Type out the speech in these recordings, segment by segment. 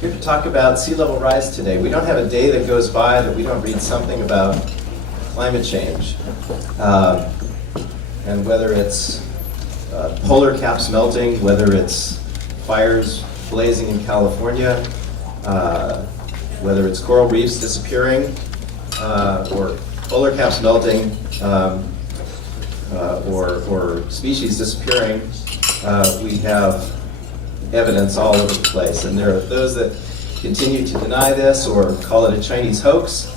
Here to talk about sea level rise today. We don't have a day that goes by that we don't read something about climate change. And whether it's polar caps melting, whether it's fires blazing in California, whether it's coral reefs disappearing, or polar caps melting, or species disappearing, we have evidence all over the place. And there are those that continue to deny this or call it a Chinese hoax.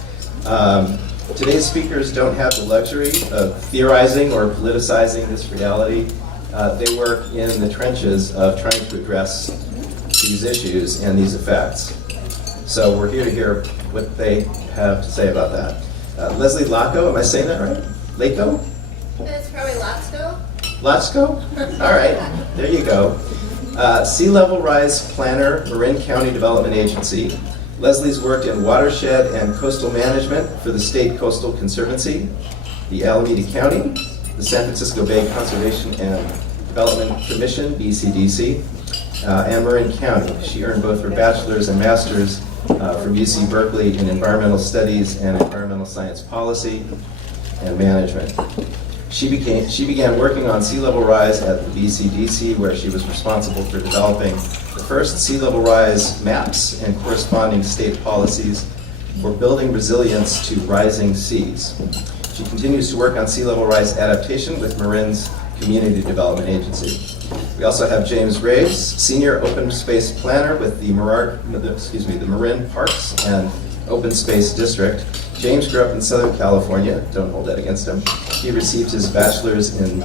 Today's speakers don't have the luxury of theorizing or politicizing this reality. They work in the trenches of trying to address these issues and these effects. So we're here to hear what they have to say about that. Leslie Lacko, am I saying that right? Lacko? It's probably Lacko. Lacko? All right, there you go. Sea level rise planner, Marin County Development Agency. Leslie's worked in watershed and coastal management for the State Coastal Conservancy, the Alameda County, the San Francisco Bay Conservation and Development Commission, BCDC, and Marin County. She earned both her bachelor's and master's from UC Berkeley in environmental studies and environmental science policy and management. She began working on sea level rise at the BCDC, where she was responsible for developing the first sea level rise maps and corresponding state policies for building resilience to rising seas. She continues to work on sea level rise adaptation with Marin's Community Development Agency. We also have James Reyes, Senior Open Space Planner with the Marin Parks and Open Space District. James grew up in Southern California. Don't hold that against him. He received his bachelor's in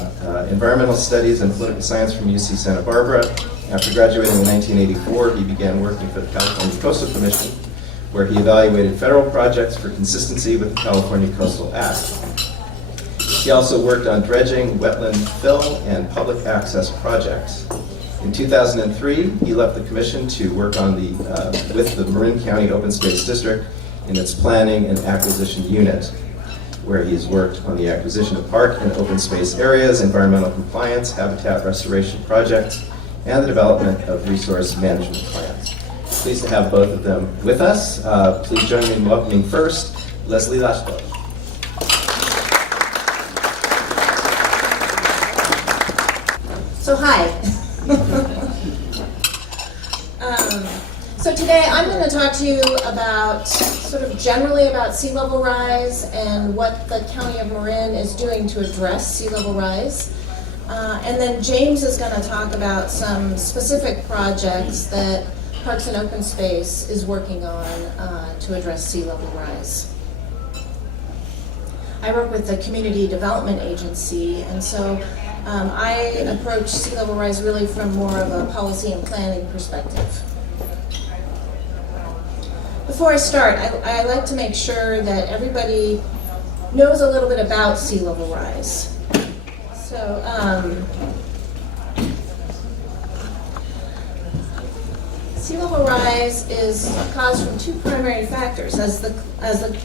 environmental studies and political science from UC Santa Barbara. After graduating in 1984, he began working for the California Coastal Commission, where he evaluated federal projects for consistency with the California Coastal Act. He also worked on dredging, wetland fill, and public access projects. In 2003, he left the commission to work on with the Marin County Open Space District in its planning and acquisition unit, where he's worked on the acquisition of park and open space areas, environmental compliance, habitat restoration projects, and the development of resource management plans. Pleased to have both of them with us. Please join me in welcoming first Leslie Lacko. So hi. So today I'm going to talk to you about sort of generally about sea level rise and what the County of Marin is doing to address sea level rise. And then James is going to talk about some specific projects that Parks and Open Space is working on to address sea level rise. I work with the Community Development Agency, and so I approach sea level rise really from more of a policy and planning perspective. Before I start, I like to make sure that everybody knows a little bit about sea level rise. So, sea level rise is caused from two primary factors. As the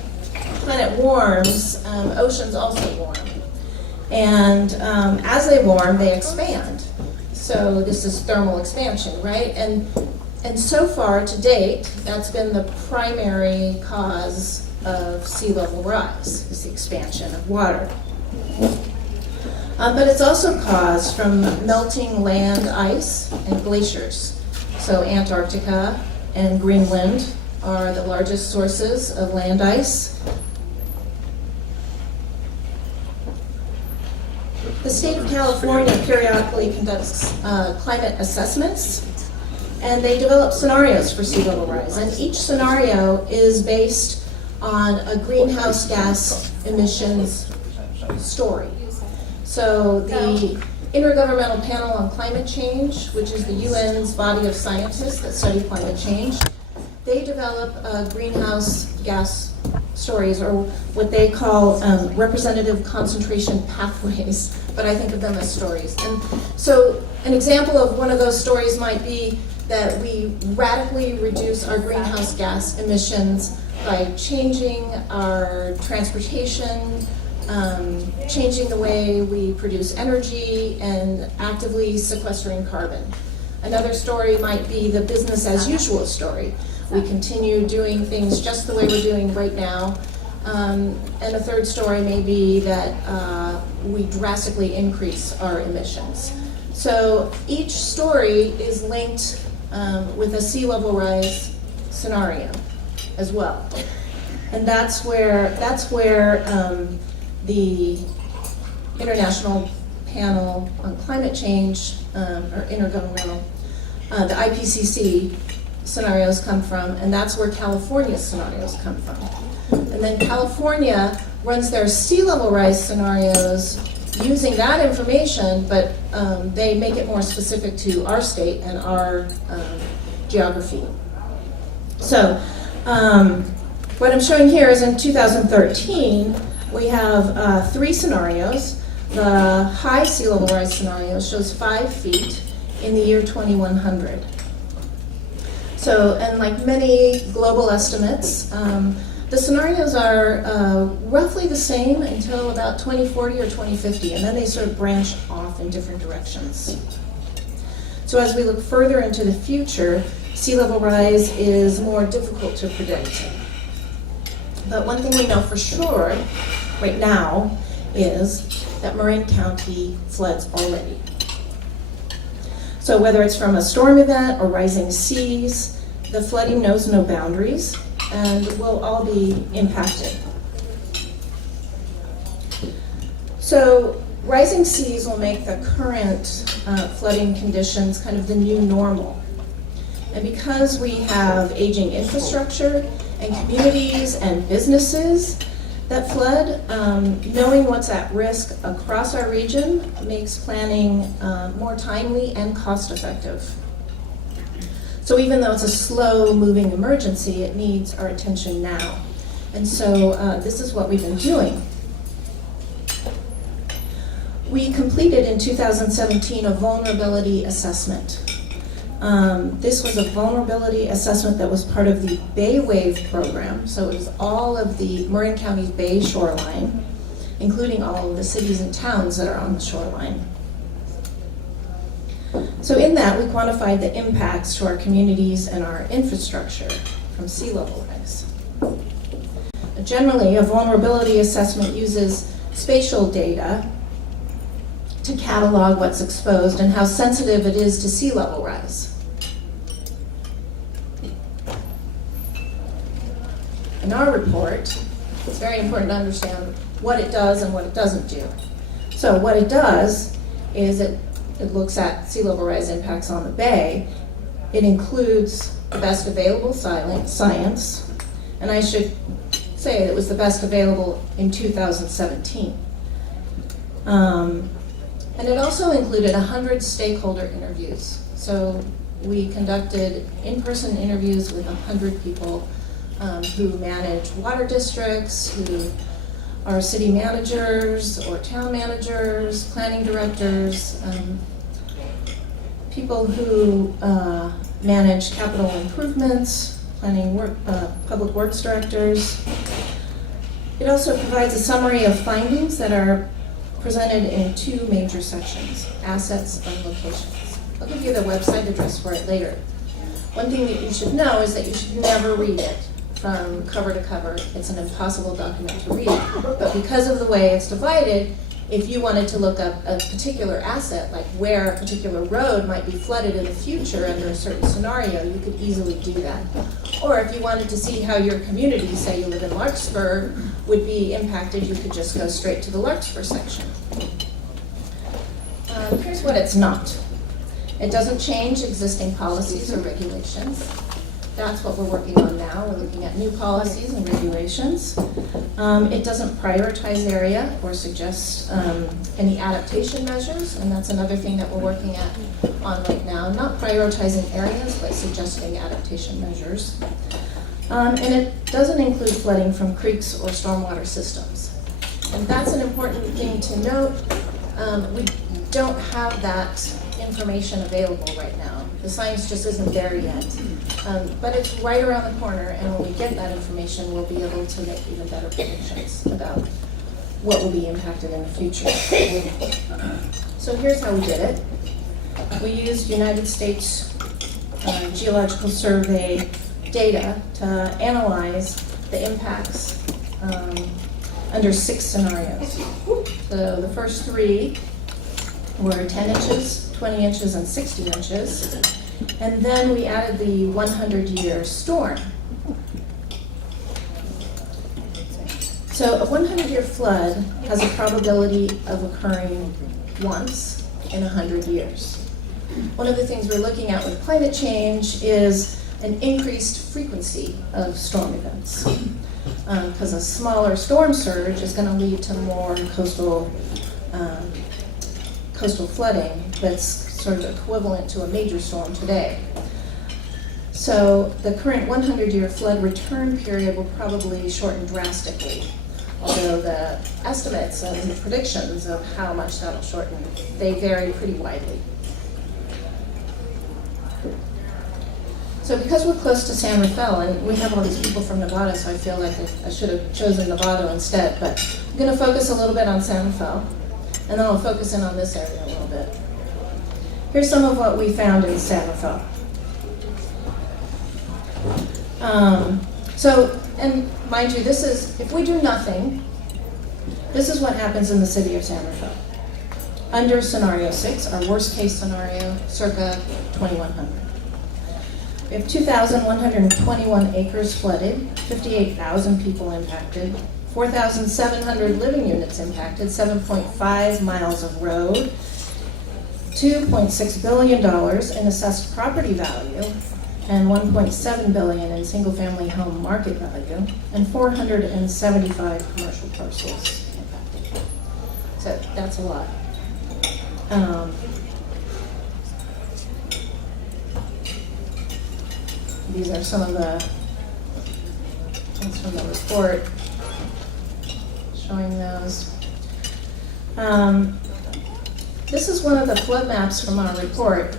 planet warms, oceans also warm. And as they warm, they expand. So this is thermal expansion, right? And so far, to date, that's been the primary cause of sea level rise, is the expansion of water. But it's also caused from melting land ice and glaciers. So Antarctica and Greenland are the largest sources of land ice. The state of California periodically conducts climate assessments, and they develop scenarios for sea level rise. And each scenario is based on a greenhouse gas emissions story. So the Intergovernmental Panel on Climate Change, which is the UN's body of scientists that study climate change, they develop greenhouse gas stories, or what they call representative concentration pathways, but I think of them as stories. And so an example of one of those stories might be that we radically reduce our greenhouse gas emissions by changing our transportation, changing the way we produce energy, and actively sequestering carbon. Another story might be the business as usual story. We continue doing things just the way we're doing right now. And a third story may be that we drastically increase our emissions. So each story is linked with a sea level rise scenario as well. And that's where the International Panel on Climate Change, or Intergovernmental, the IPCC scenarios come from, and that's where California's scenarios come from. And then California runs their sea level rise scenarios using that information, but they make it more specific to our state and our geography. So what I'm showing here is in 2013, we have 3 scenarios. The high sea level rise scenario shows 5 feet in the year 2100. So, and like many global estimates, the scenarios are roughly the same until about 2040 or 2050, and then they sort of branch off in different directions. So as we look further into the future, sea level rise is more difficult to predict. But one thing we know for sure right now is that Marin County floods already. So whether it's from a storm event or rising seas, the flooding knows no boundaries and will all be impacted. So rising seas will make the current flooding conditions kind of the new normal. And because we have aging infrastructure and communities and businesses that flood, knowing what's at risk across our region makes planning more timely and cost-effective. So even though it's a slow-moving emergency, it needs our attention now. And so this is what we've been doing. We completed in 2017 a vulnerability assessment. This was a vulnerability assessment that was part of the Bay Wave program. So it was all of the Marin County's Bay shoreline, including all of the cities and towns that are on the shoreline. So in that, we quantified the impacts to our communities and our infrastructure from sea level rise. Generally, a vulnerability assessment uses spatial data to catalog what's exposed and how sensitive it is to sea level rise. In our report, it's very important to understand what it does and what it doesn't do. So what it does is it looks at sea level rise impacts on the bay. It includes the best available science, and I should say it was the best available in 2017. And it also included 100 stakeholder interviews. So we conducted in-person interviews with 100 people who manage water districts, who are city managers or town managers, planning directors, people who manage capital improvements, planning work, public works directors. It also provides a summary of findings that are presented in 2 major sections, assets and locations. I'll give you the website address for it later. One thing that you should know is that you should never read it from cover to cover. It's an impossible document to read. But because of the way it's divided, if you wanted to look up a particular asset, like where a particular road might be flooded in the future under a certain scenario, you could easily do that. Or if you wanted to see how your community, say you live in Larkspur, would be impacted, you could just go straight to the Larkspur section. Here's what it's not. It doesn't change existing policies or regulations. That's what we're working on now. We're looking at new policies and regulations. It doesn't prioritize area or suggest any adaptation measures, and that's another thing that we're working on right now. Not prioritizing areas, but suggesting adaptation measures. And it doesn't include flooding from creeks or stormwater systems. And that's an important thing to note. We don't have that information available right now. The science just isn't there yet. But it's right around the corner, and when we get that information, we'll be able to make even better predictions about what will be impacted in the future. So here's how we did it. we used United States Geological Survey data to analyze the impacts under 6 scenarios. So the first 3 were 10 inches, 20 inches, and 60 inches. And then we added the 100-year storm. So a 100-year flood has a probability of occurring once in 100 years. One of the things we're looking at with climate change is an increased frequency of storm events. Because a smaller storm surge is going to lead to more coastal flooding that's sort of equivalent to a major storm today. So the current 100-year flood return period will probably shorten drastically, although the estimates and the predictions of how much that'll shorten, they vary pretty widely. So because we're close to San Rafael, and we have all these people from Nevada, so I feel like I should have chosen Nevada instead, but I'm going to focus a little bit on San Rafael, and then I'll focus in on this area a little bit. Here's some of what we found in San Rafael. And mind you, this is, if we do nothing, this is what happens in the city of San Rafael. Under scenario 6, our worst case scenario, circa 2100. We have 2,121 acres flooded, 58,000 people impacted, 4,700 living units impacted, 7.5 miles of road, $2.6 billion in assessed property value, and $1.7 billion in single-family home market value, and 475 commercial parcels impacted. So that's a lot. These are some of the things from the report showing those. This is one of the flood maps from our report.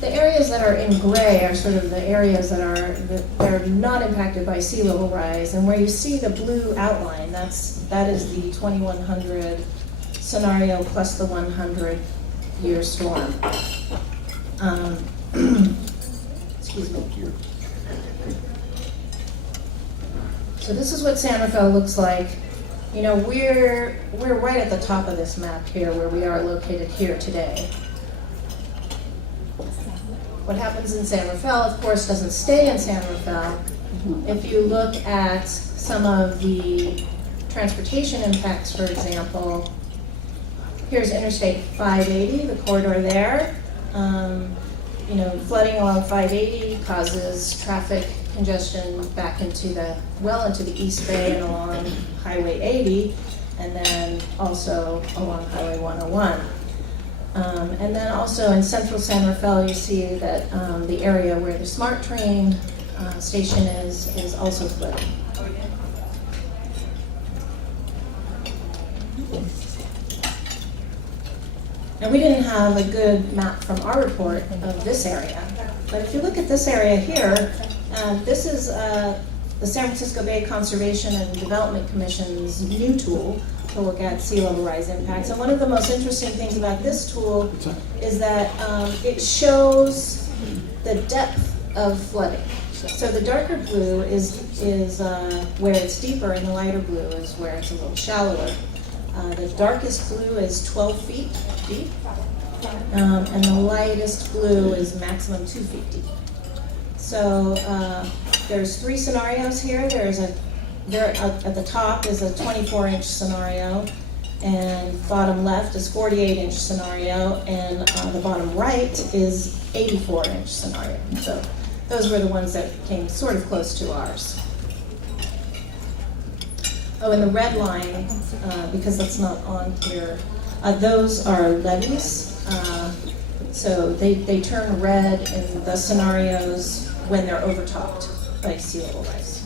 The areas that are in gray are sort of the areas that are not impacted by sea level rise, and where you see the blue outline, that is the 2100 scenario plus the 100-year storm. Excuse me. So this is what San Rafael looks like. You know, we're right at the top of this map here, where we are located here today. What happens in San Rafael, of course, doesn't stay in San Rafael. If you look at some of the transportation impacts, for example, here's Interstate 580, the corridor there. You know, flooding along 580 causes traffic congestion back into the East Bay and along Highway 80, and then also along Highway 101. And then also in central San Rafael, you see that the area where the SMART train station is also flooded. Now, we didn't have a good map from our report of this area, but if you look at this area here, this is the San Francisco Bay Conservation and Development Commission's new tool to look at sea level rise impacts. And one of the most interesting things about this tool is that it shows the depth of flooding. So the darker blue is where it's deeper, and the lighter blue is where it's a little shallower. The darkest blue is 12 feet deep, and the lightest blue is maximum 2 feet deep. So there's 3 scenarios here. There at the top is a 24-inch scenario, and bottom left is 48-inch scenario, and the bottom right is 84-inch scenario. So those were the ones that came sort of close to ours. Oh, and the red line, because that's not on here, those are levees. So they turn red in the scenarios when they're overtopped by sea level rise.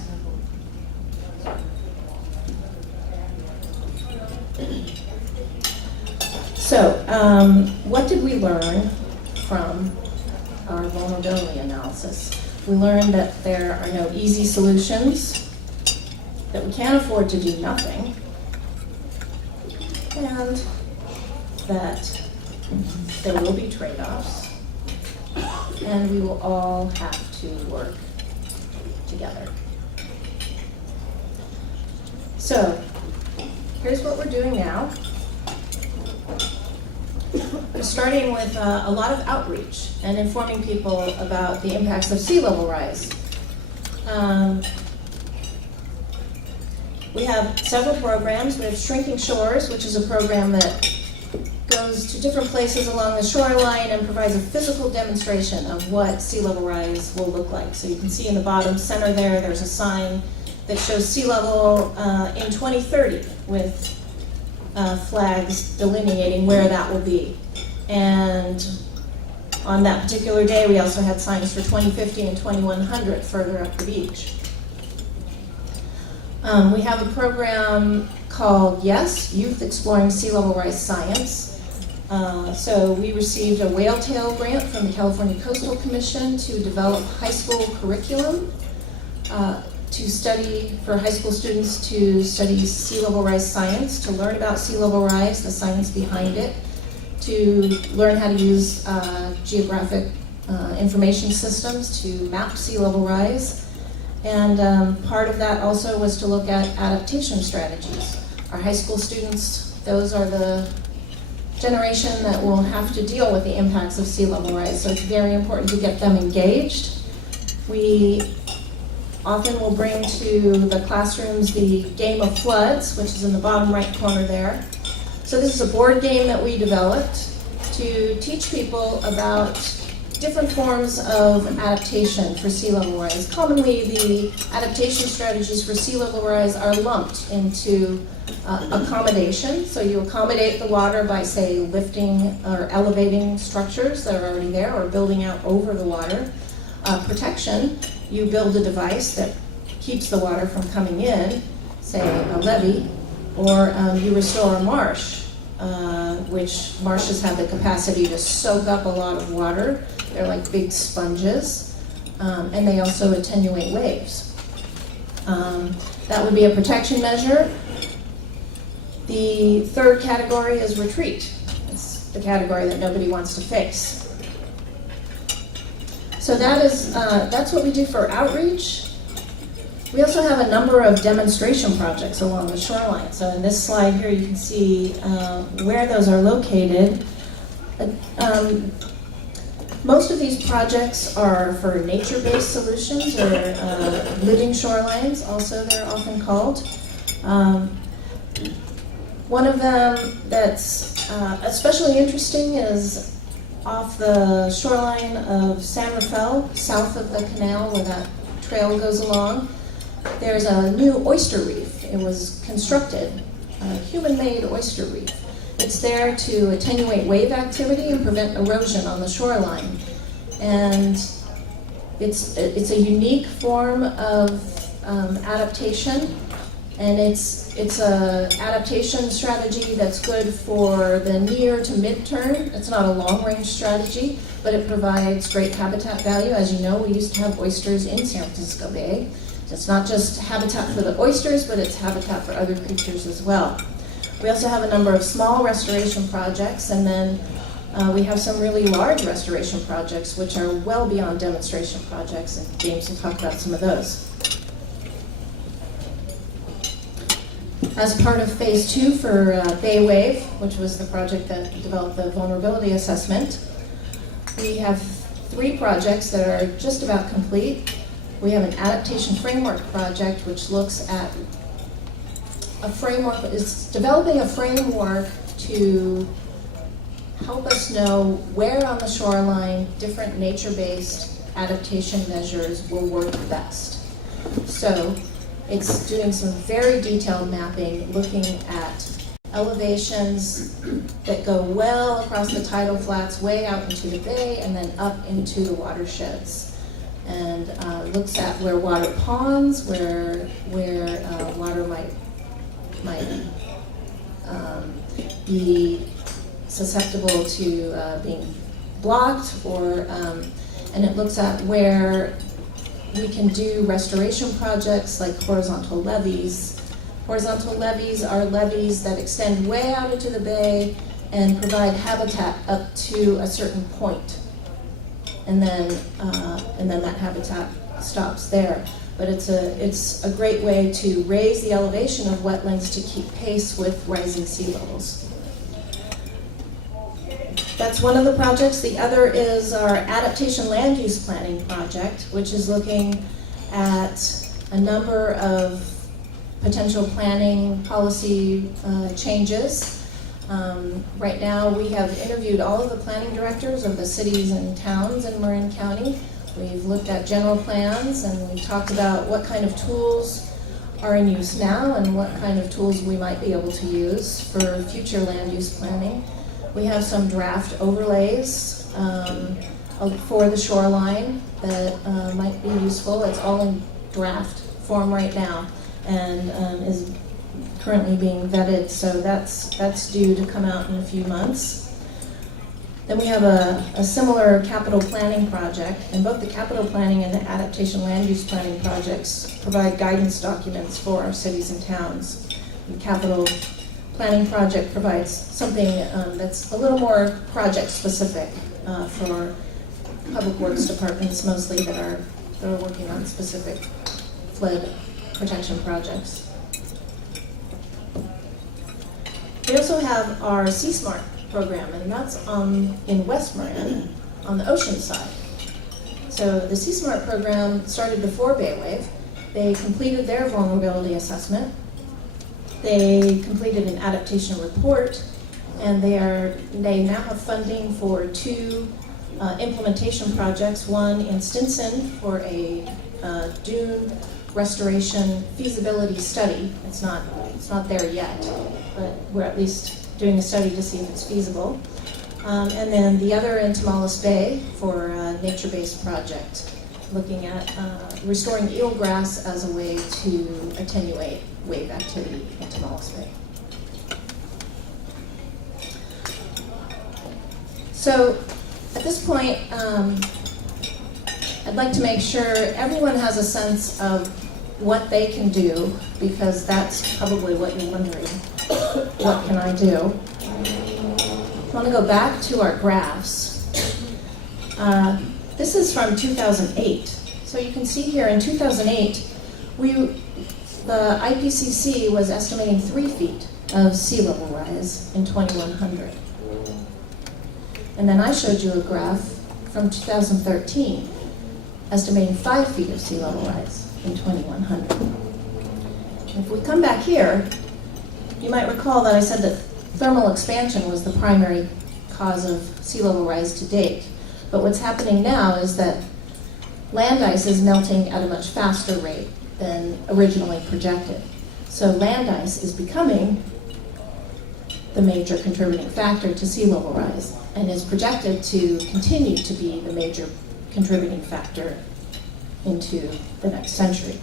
So, what did we learn from our vulnerability analysis? We learned that there are no easy solutions, that we can't afford to do nothing, and that There will be trade-offs, and we will all have to work together. So, here's what we're doing now. We're starting with a lot of outreach and informing people about the impacts of sea level rise. We have several programs. We have Shrinking Shores, which is a program that goes to different places along the shoreline and provides a physical demonstration of what sea level rise will look like. So you can see in the bottom center there, there's a sign that shows sea level in 2030 with flags delineating where that will be. And on that particular day, we also had signs for 2050 and 2100 further up the beach. We have a program called YES, Youth Exploring Sea Level Rise Science. So we received a whale tail grant from the California Coastal Commission to develop high school curriculum to study, for high school students to study sea level rise science, to learn about sea level rise, the science behind it, to learn how to use geographic information systems to map sea level rise. And part of that also was to look at adaptation strategies. Our high school students, those are the generation that will have to deal with the impacts of sea level rise, so it's very important to get them engaged. We often will bring to the classrooms the game of floods, which is in the bottom right corner there. So this is a board game that we developed to teach people about different forms of adaptation for sea level rise. Commonly, the adaptation strategies for sea level rise are lumped into accommodation. So you accommodate the water by, say, lifting or elevating structures that are already there or building out over the water. Protection, you build a device that keeps the water from coming in, say a levee, or you restore a marsh, which marshes have the capacity to soak up a lot of water. They're like big sponges, and they also attenuate waves. That would be a protection measure. The third category is retreat. It's the category that nobody wants to face. So that's what we do for outreach. We also have a number of demonstration projects along the shoreline. So in this slide here, you can see where those are located. Most of these projects are for nature-based solutions, or living shorelines, also they're often called. One of them that's especially interesting is off the shoreline of San Rafael, south of the canal where that trail goes along. There's a new oyster reef. It was constructed, a human-made oyster reef. It's there to attenuate wave activity and prevent erosion on the shoreline. And it's a unique form of adaptation, and it's an adaptation strategy that's good for the near to mid-term. It's not a long-range strategy, but it provides great habitat value. As you know, we used to have oysters in San Francisco Bay. So it's not just habitat for the oysters, but it's habitat for other creatures as well. We also have a number of small restoration projects, and then we have some really large restoration projects, which are well beyond demonstration projects, and James will talk about some of those. As part of phase 2 for Bay Wave, which was the project that developed the vulnerability assessment, we have 3 projects that are just about complete. We have an Adaptation Framework project, which looks at a framework, is developing a framework to help us know where on the shoreline different nature-based adaptation measures will work best. So it's doing some very detailed mapping, looking at elevations that go well across the tidal flats, way out into the bay, and then up into the watersheds. And looks at where water ponds, where water might be susceptible to being blocked, or and it looks at where we can do restoration projects like horizontal levees. Horizontal levees are levees that extend way out into the bay and provide habitat up to a certain point. And then that habitat stops there. But it's a great way to raise the elevation of wetlands to keep pace with rising sea levels. That's one of the projects. The other is our Adaptation Land Use Planning project, which is looking at a number of potential planning policy changes. Right now, we have interviewed all of the planning directors of the cities and towns in Marin County. We've looked at general plans, and we've talked about what kind of tools are in use now and what kind of tools we might be able to use for future land use planning. We have some draft overlays for the shoreline that might be useful. It's all in draft form right now and is currently being vetted, so that's due to come out in a few months. Then we have a similar capital planning project, and both the capital planning and the adaptation land use planning projects provide guidance documents for our cities and towns. The capital planning project provides something that's a little more project specific for public works departments mostly that are working on specific flood protection projects. We also have our CSMART program, and that's in West Marin on the ocean side. So the CSMART program started before Baywave. They completed their vulnerability assessment. They completed an adaptation report, and they now have funding for 2 implementation projects, one in Stinson for a dune restoration feasibility study. It's not there yet, but we're at least doing a study to see if it's feasible. And then the other in Tomales Bay for a nature-based project, looking at restoring eelgrass as a way to attenuate wave activity in Tomales Bay. So at this point, I'd like to make sure everyone has a sense of what they can do, because that's probably what you're wondering. What can I do? I want to go back to our graphs. This is from 2008. So you can see here in 2008, the IPCC was estimating 3 feet of sea level rise in 2100. And then I showed you a graph from 2013, estimating 5 feet of sea level rise in 2100. If we come back here, you might recall that I said that thermal expansion was the primary cause of sea level rise to date. But what's happening now is that land ice is melting at a much faster rate than originally projected. So land ice is becoming the major contributing factor to sea level rise and is projected to continue to be the major contributing factor into the next century.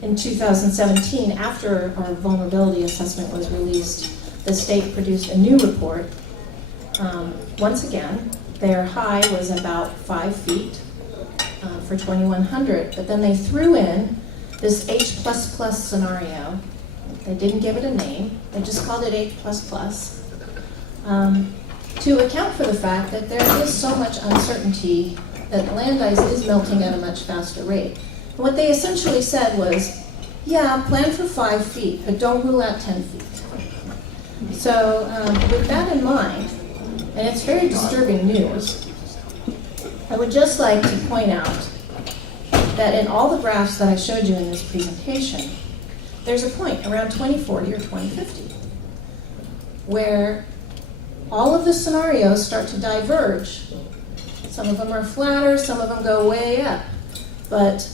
In 2017, after our vulnerability assessment was released, the state produced a new report. Once again, their high was about 5 feet for 2100, but then they threw in this H++ scenario. They didn't give it a name, they just called it H++, to account for the fact that there is so much uncertainty that land ice is melting at a much faster rate. What they essentially said was, yeah, plan for 5 feet, but don't rule out 10 feet. So with that in mind, and it's very disturbing news, I would just like to point out that in all the graphs that I showed you in this presentation, there's a point around 2040 or 2050 where all of the scenarios start to diverge. Some of them are flatter, some of them go way up, but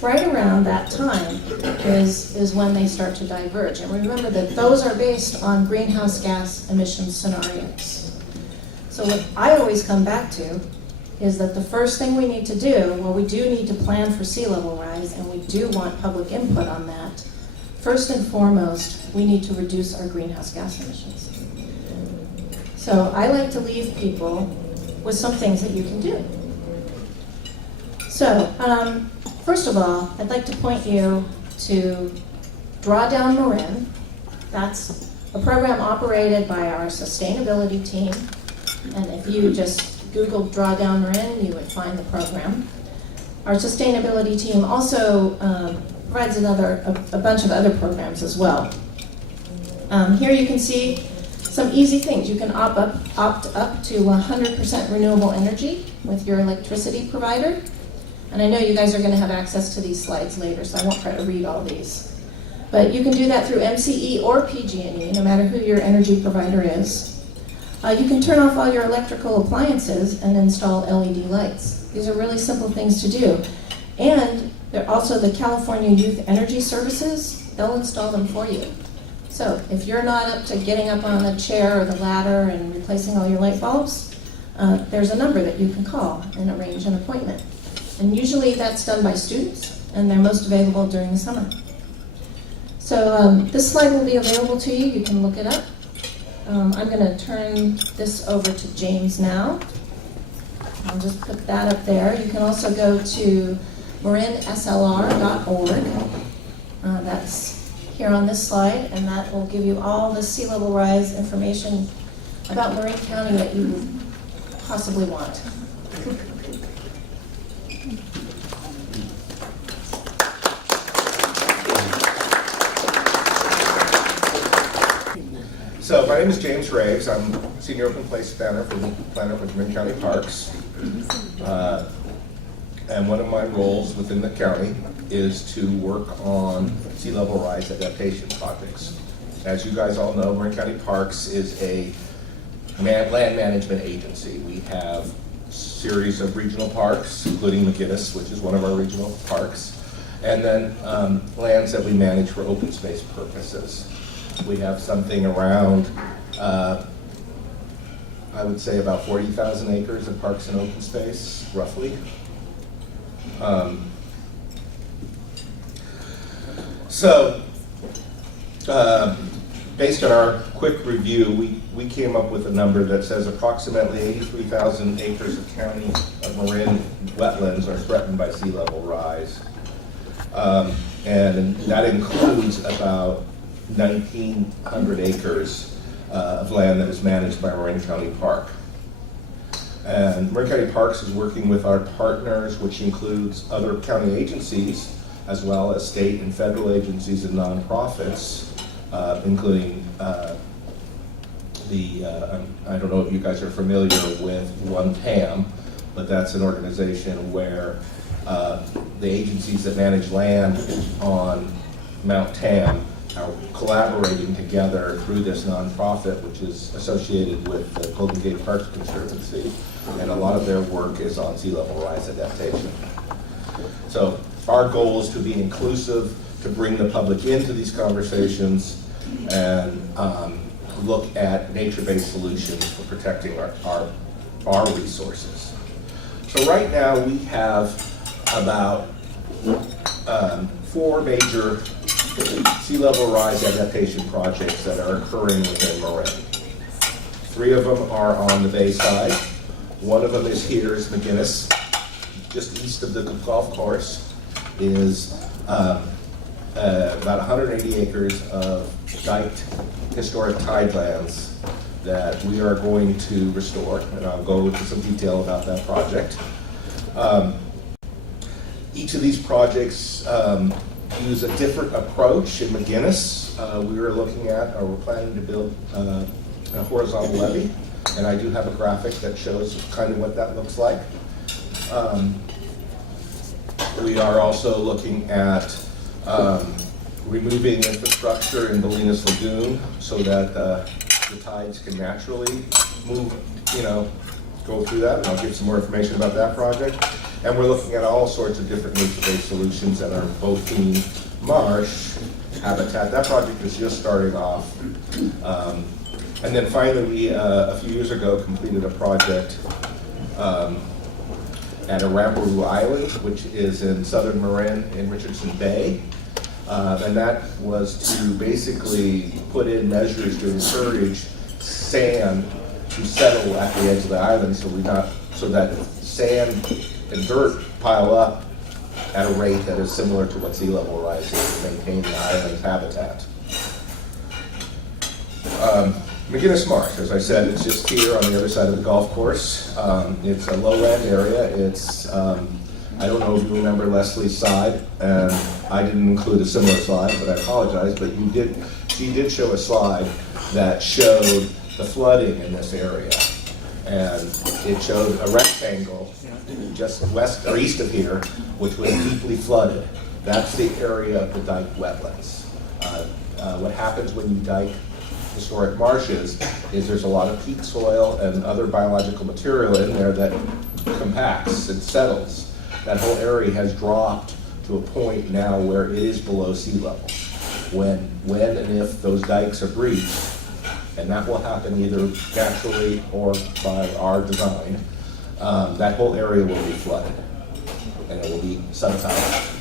right around that time is when they start to diverge. And remember that those are based on greenhouse gas emission scenarios. So what I always come back to is that the first thing we need to do, well, we do need to plan for sea level rise, and we do want public input on that. First and foremost, we need to reduce our greenhouse gas emissions. So I like to leave people with some things that you can do. So, first of all, I'd like to point you to draw down Marin That's a program operated by our sustainability team. And if you just Google Drawdown Marin, you would find the program. Our sustainability team also provides a bunch of other programs as well. Here you can see some easy things. You can opt up to 100% renewable energy with your electricity provider. And I know you guys are going to have access to these slides later, so I won't try to read all these. But you can do that through MCE or PG&E, no matter who your energy provider is. You can turn off all your electrical appliances and install LED lights. These are really simple things to do. And they're also the California Youth Energy Services, they'll install them for you. So if you're not up to getting up on the chair or the ladder and replacing all your light bulbs, there's a number that you can call and arrange an appointment. And usually that's done by students, and they're most available during the summer. So this slide will be available to you. You can look it up. I'm going to turn this over to James now. I'll just put that up there. You can also go to marinslr.org. That's here on this slide, and that will give you all the sea level rise information about Marin County that you possibly want. So my name is James Raives. I'm Senior Open Place Planner for Marin County Parks. And one of my roles within the county is to work on sea level rise adaptation projects. As you guys all know, Marin County Parks is a land management agency. We have a series of regional parks, including McGinnis, which is one of our regional parks, and then lands that we manage for open space purposes. We have something around, I would say about 40,000 acres of parks and open space, roughly. Based on our quick review, we came up with a number that says approximately 83,000 acres of county of Marin wetlands are threatened by sea level rise. And that includes about 1,900 acres of land that is managed by Marin County Park. And Marin County Parks is working with our partners, which includes other county agencies, as well as state and federal agencies and nonprofits, including I don't know if you guys are familiar with One TAM, but that's an organization where the agencies that manage land on Mount Tam are collaborating together through this nonprofit, which is associated with the Golden Gate Parks Conservancy, and a lot of their work is on sea level rise adaptation. So our goal is to be inclusive, to bring the public into these conversations, and look at nature-based solutions for protecting our resources. So right now we have about 4 major sea level rise adaptation projects that are occurring within Marin. 3 of them are on the bay side. One of them is here, is McGinnis, just east of the golf course, is about 180 acres of diked historic tidelands that we are going to restore, and I'll go into some detail about that project. Each of these projects use a different approach. In McGinnis, we were looking at, or we're planning to build a horizontal levee, and I do have a graphic that shows kind of what that looks like. We are also looking at removing infrastructure in Bolinas Lagoon so that the tides can naturally move, go through that, and I'll give some more information about that project. And we're looking at all sorts of different nature-based solutions that are both in marsh habitat. That project is just starting off. And then finally, we, a few years ago, completed a project at Arambaroo Island, which is in southern Marin in Richardson Bay. And that was to basically put in measures to encourage sand to settle at the edge of the island so that sand and dirt pile up at a rate that is similar to what sea level rise is to maintain the island's habitat. McGinnis Marsh, as I said, it's just here on the other side of the golf course. It's a lowland area. It's, I don't know if you remember Leslie's slide, and I didn't include a similar slide, but I apologize, but she did show a slide that showed the flooding in this area. And it showed a rectangle just west or east of here, which was deeply flooded. That's the area of the dike wetlands. What happens when you dike historic marshes is there's a lot of peat soil and other biological material in there that compacts and settles. That whole area has dropped to a point now where it is below sea level. When and if those dikes are breached, and that will happen either naturally or by our design, that whole area will be flooded and it will be subsidized.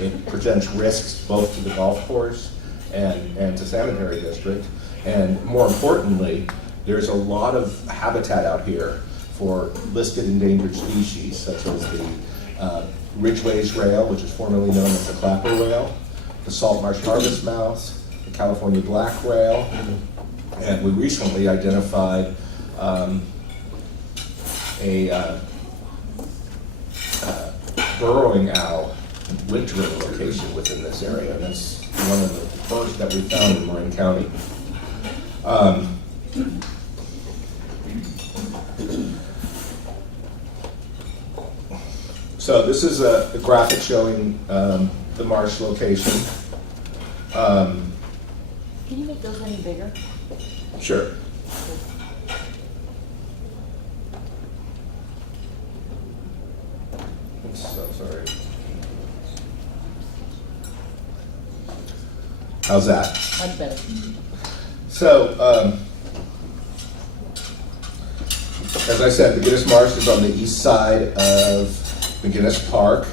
It presents risks both to the golf course and to sanitary district. And more importantly, there's a lot of habitat out here for listed endangered species, such as the Ridgway's rail, which is formerly known as the clapper rail, the salt marsh harvest mouse, the California black rail, and we recently identified a burrowing owl wintering location within this area. And that's one of the first that we found in Marin County. So this is a graphic showing the marsh location. Can you make those any bigger? Sure. So sorry. How's that? Much better. So, as I said, McGinnis Marsh is on the east side of McGinnis Park,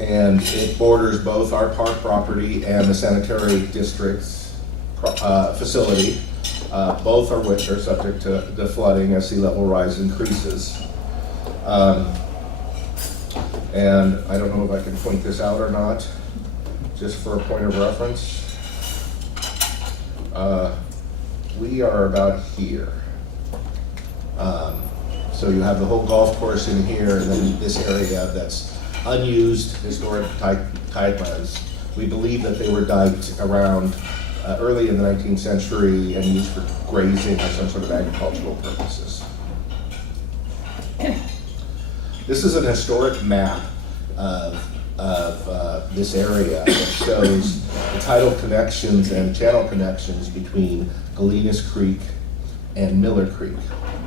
and it borders both our park property and the sanitary district's facility, both of which are subject to the flooding as sea level rise increases. And I don't know if I can point this out or not, just for a point of reference. We are about here. So you have the whole golf course in here, and then this area that's unused historic tidelands. We believe that they were diked around early in the 19th century and used for grazing or some sort of agricultural purposes. This is an historic map of this area that shows the tidal connections and channel connections between Bolinas Creek and Miller Creek.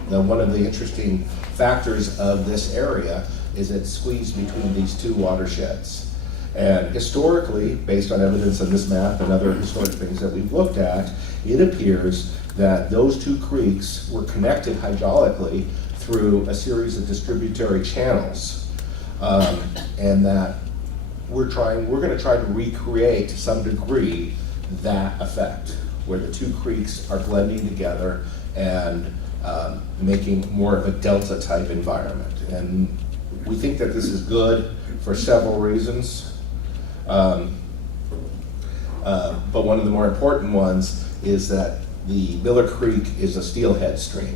Now, one of the interesting factors of this area is it's squeezed between these two watersheds. And historically, based on evidence on this map and other historic things that we've looked at, it appears that those two creeks were connected hydraulically through a series of distributary channels, and that we're going to try to recreate to some degree that effect, where the two creeks are blending together and making more of a delta type environment. And we think that this is good for several reasons. But one of the more important ones is that the Miller Creek is a steelhead stream.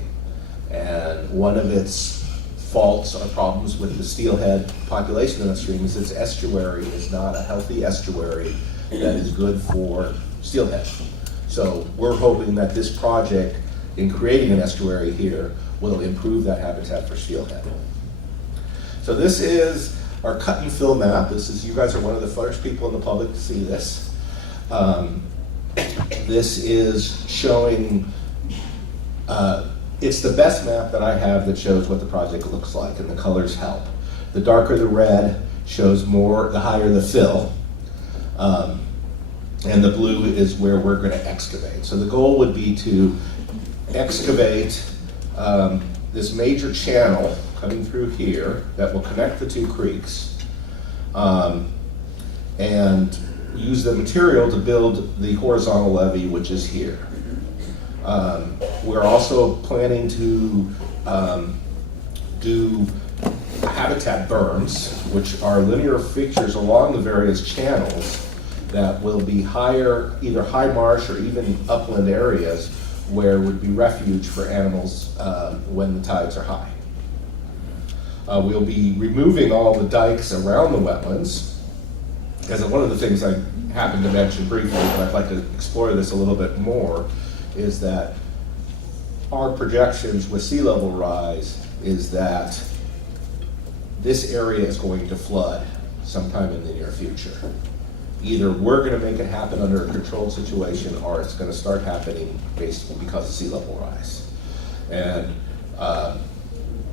And one of its faults or problems with the steelhead population in the stream is its estuary is not a healthy estuary that is good for steelhead. So we're hoping that this project, in creating an estuary here, will improve that habitat for steelhead. So this is our cut and fill map. You guys are one of the first people in the public to see this. This is showing, it's the best map that I have that shows what the project looks like, and the colors help. The darker the red shows more, the higher the fill. And the blue is where we're going to excavate. So the goal would be to excavate this major channel coming through here that will connect the two creeks, and use the material to build the horizontal levee, which is here. We're also planning to do habitat berms, which are linear features along the various channels that will be higher, either high marsh or even upland areas where would be refuge for animals when the tides are high. We'll be removing all the dikes around the wetlands, because one of the things I happened to mention briefly, but I'd like to explore this a little bit more, is that our projections with sea level rise is that this area is going to flood sometime in the near future. Either we're going to make it happen under a controlled situation, or it's going to start happening basically because of sea level rise. And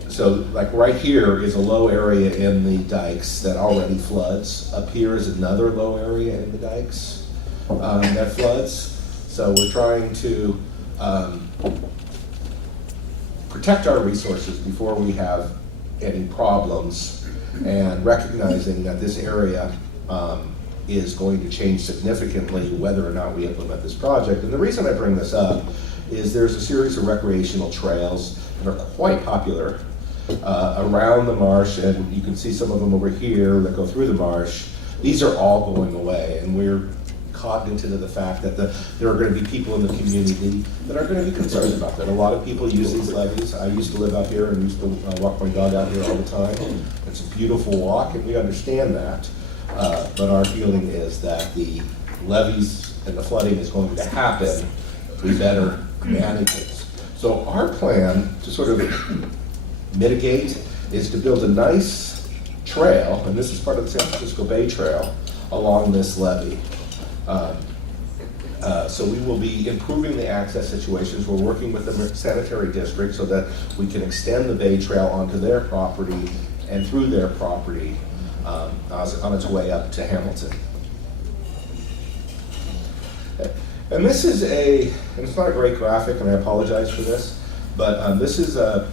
so like right here is a low area in the dikes that already floods. Up here is another low area in the dikes that floods. So we're trying to protect our resources before we have any problems, and recognizing that this area is going to change significantly whether or not we implement this project. And the reason I bring this up is there's a series of recreational trails that are quite popular around the marsh, and you can see some of them over here that go through the marsh. These are all going away, and we're cognizant of the fact that there are going to be people in the community that are going to be concerned about that. A lot of people use these levees. I used to live out here and used to walk my dog out here all the time. It's a beautiful walk, and we understand that. But our feeling is that the levees and the flooding is going to happen. We better manage it. So our plan to sort of mitigate is to build a nice trail, and this is part of the San Francisco Bay Trail, along this levee. So we will be improving the access situations. We're working with the sanitary district so that we can extend the Bay Trail onto their property and through their property on its way up to Hamilton. And this is and it's not a great graphic, and I apologize for this, but this is the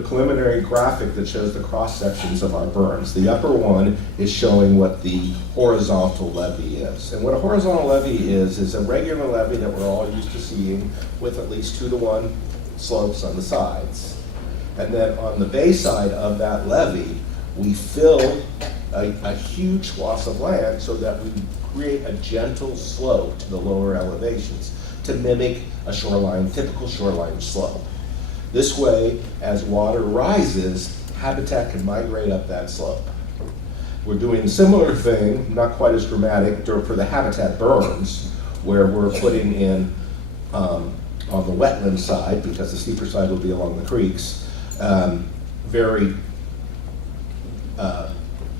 preliminary graphic that shows the cross sections of our berms. The upper one is showing what the horizontal levee is. And what a horizontal levee is a regular levee that we're all used to seeing with at least 2-to-1 slopes on the sides. And then on the bay side of that levee, we fill a huge swath of land so that we create a gentle slope to the lower elevations to mimic a shoreline, typical shoreline slope. This way, as water rises, habitat can migrate up that slope. We're doing a similar thing, not quite as dramatic, for the habitat berms, where we're putting in, on the wetland side, because the steeper side will be along the creeks, very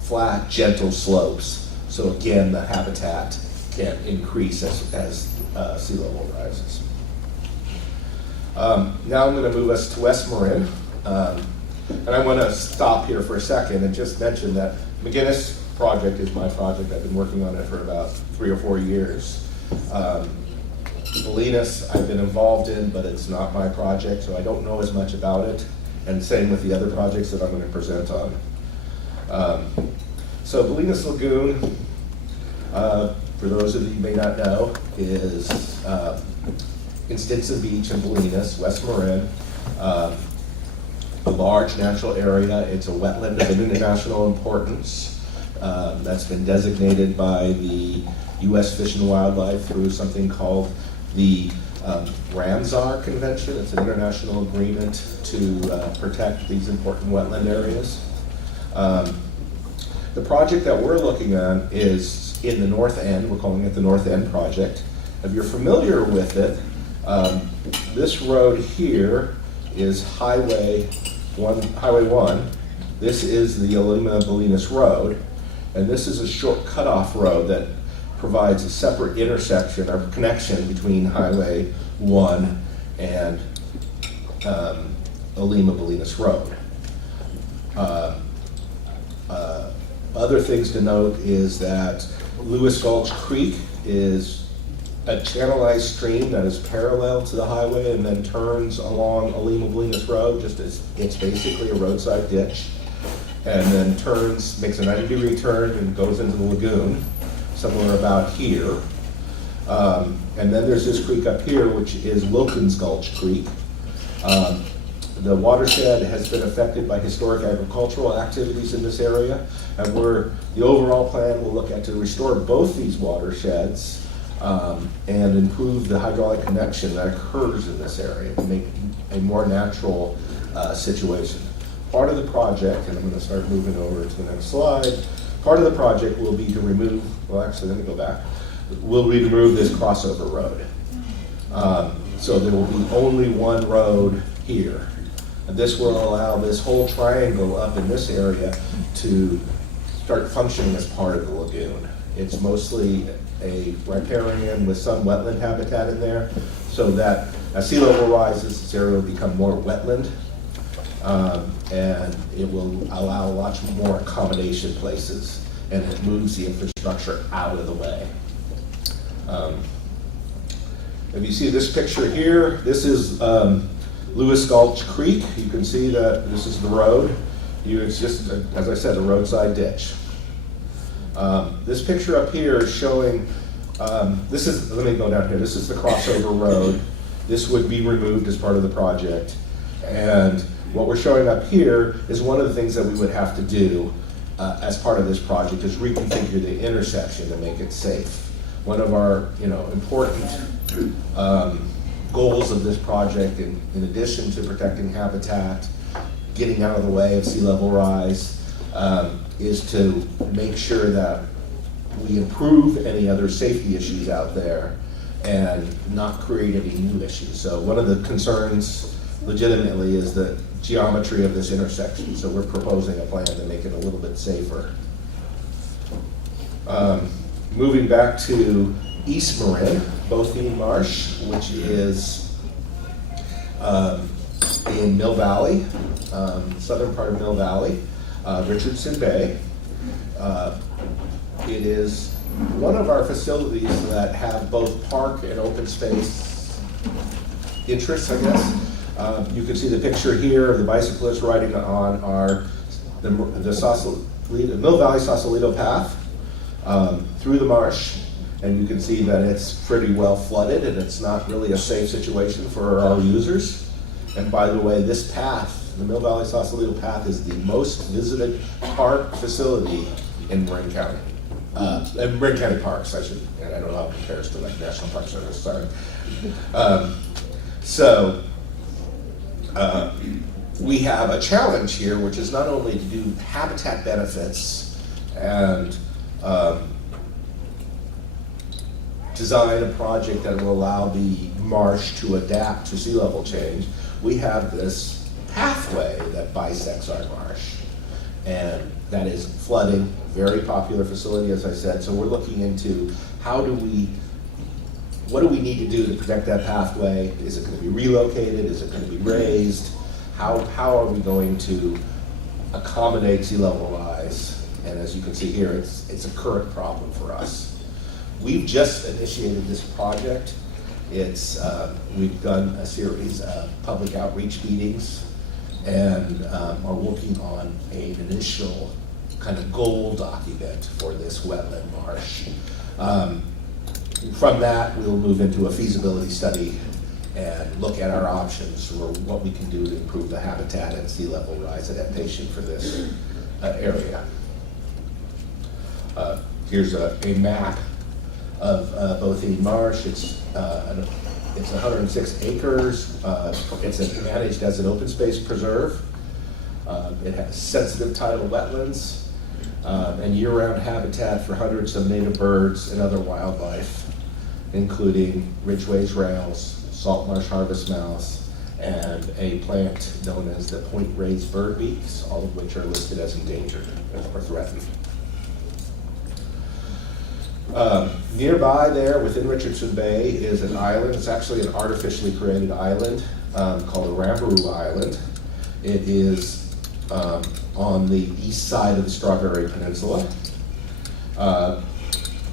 flat, gentle slopes. So again, the habitat can increase as sea level rises. Now I'm going to move us to West Marin, and I want to stop here for a second and just mention that McGinnis project is my project. I've been working on it for about 3 or 4 years. Bolinas I've been involved in, but it's not my project, so I don't know as much about it, and same with the other projects that I'm going to present on. So Bolinas Lagoon, for those of you who may not know, is in Stinson Beach in Bolinas, West Marin, a large natural area. It's a wetland of international importance that's been designated by the U.S. Fish and Wildlife through something called the Ramsar Convention. It's an international agreement to protect these important wetland areas. The project that we're looking at is in the North End. We're calling it the North End Project. If you're familiar with it, this road here is Highway 1. This is the Bolinas Road, and this is a short cutoff road that provides a separate intersection or connection between Highway 1 and Bolinas Road. Other things to note is that Lewis Gulch Creek is a channelized stream that is parallel to the highway and then turns along Bolinas Road, just as it's basically a roadside ditch, and then turns, makes a 90-degree turn and goes into the lagoon, somewhere about here. And then there's this creek up here, which is Wilkins Gulch Creek. The watershed has been affected by historic agricultural activities in this area, and the overall plan will look at to restore both these watersheds and improve the hydraulic connection that occurs in this area to make a more natural situation. Part of the project, and I'm going to start moving over to the next slide, part of the project will be to remove, well actually let me go back, will be to remove this crossover road. So there will be only one road here. And this will allow this whole triangle up in this area to start functioning as part of the lagoon. It's mostly a riparian with some wetland habitat in there, so that as sea level rises, this area will become more wetland, and it will allow lots more accommodation places, and it moves the infrastructure out of the way. If you see this picture here, this is Lewis Gulch Creek. You can see that this is the road. It's just, as I said, a roadside ditch. This picture up here is showing, let me go down here. This is the crossover road. This would be removed as part of the project. And what we're showing up here is one of the things that we would have to do as part of this project is reconfigure the intersection to make it safe. One of our important goals of this project, in addition to protecting habitat, getting out of the way of sea level rise, is to make sure that we improve any other safety issues out there and not create any new issues. So one of the concerns legitimately is the geometry of this intersection. So we're proposing a plan to make it a little bit safer. Moving back to East Marin, Bothene Marsh, which is in Mill Valley, southern part of Mill Valley, Richardson Bay. It is one of our facilities that have both park and open space interests, I guess. You can see the picture here of the bicyclists riding on the Mill Valley Sausalito path through the marsh. And you can see that it's pretty well flooded and it's not really a safe situation for our users. And by the way, this path, the Mill Valley Sausalito path, is the most visited park facility in Marin County. Marin County Parks, I don't know how it compares to like National Park Service, sorry. We have a challenge here, which is not only to do habitat benefits and design a project that will allow the marsh to adapt to sea level change. We have this pathway that bisects our marsh, and that is flooding, very popular facility, as I said. So we're looking into what do we need to do to protect that pathway? Is it going to be relocated? Is it going to be raised? How are we going to accommodate sea level rise? And as you can see here, it's a current problem for us. We've just initiated this project. We've done a series of public outreach meetings and are working on an initial kind of goal document for this wetland marsh. From that, we'll move into a feasibility study and look at our options for what we can do to improve the habitat and sea level rise adaptation for this area. Here's a map of Bothene Marsh. It's 106 acres. It's managed as an open space preserve. It has sensitive tidal wetlands and year-round habitat for hundreds of native birds and other wildlife, including ridgeways, rails, salt marsh harvest mouse, and a plant known as the point-raised bird beaks, all of which are listed as endangered or threatened. Nearby there, within Richardson Bay, is an island. It's actually an artificially created island called Rambaroo Island. It is on the east side of the Strawberry Peninsula.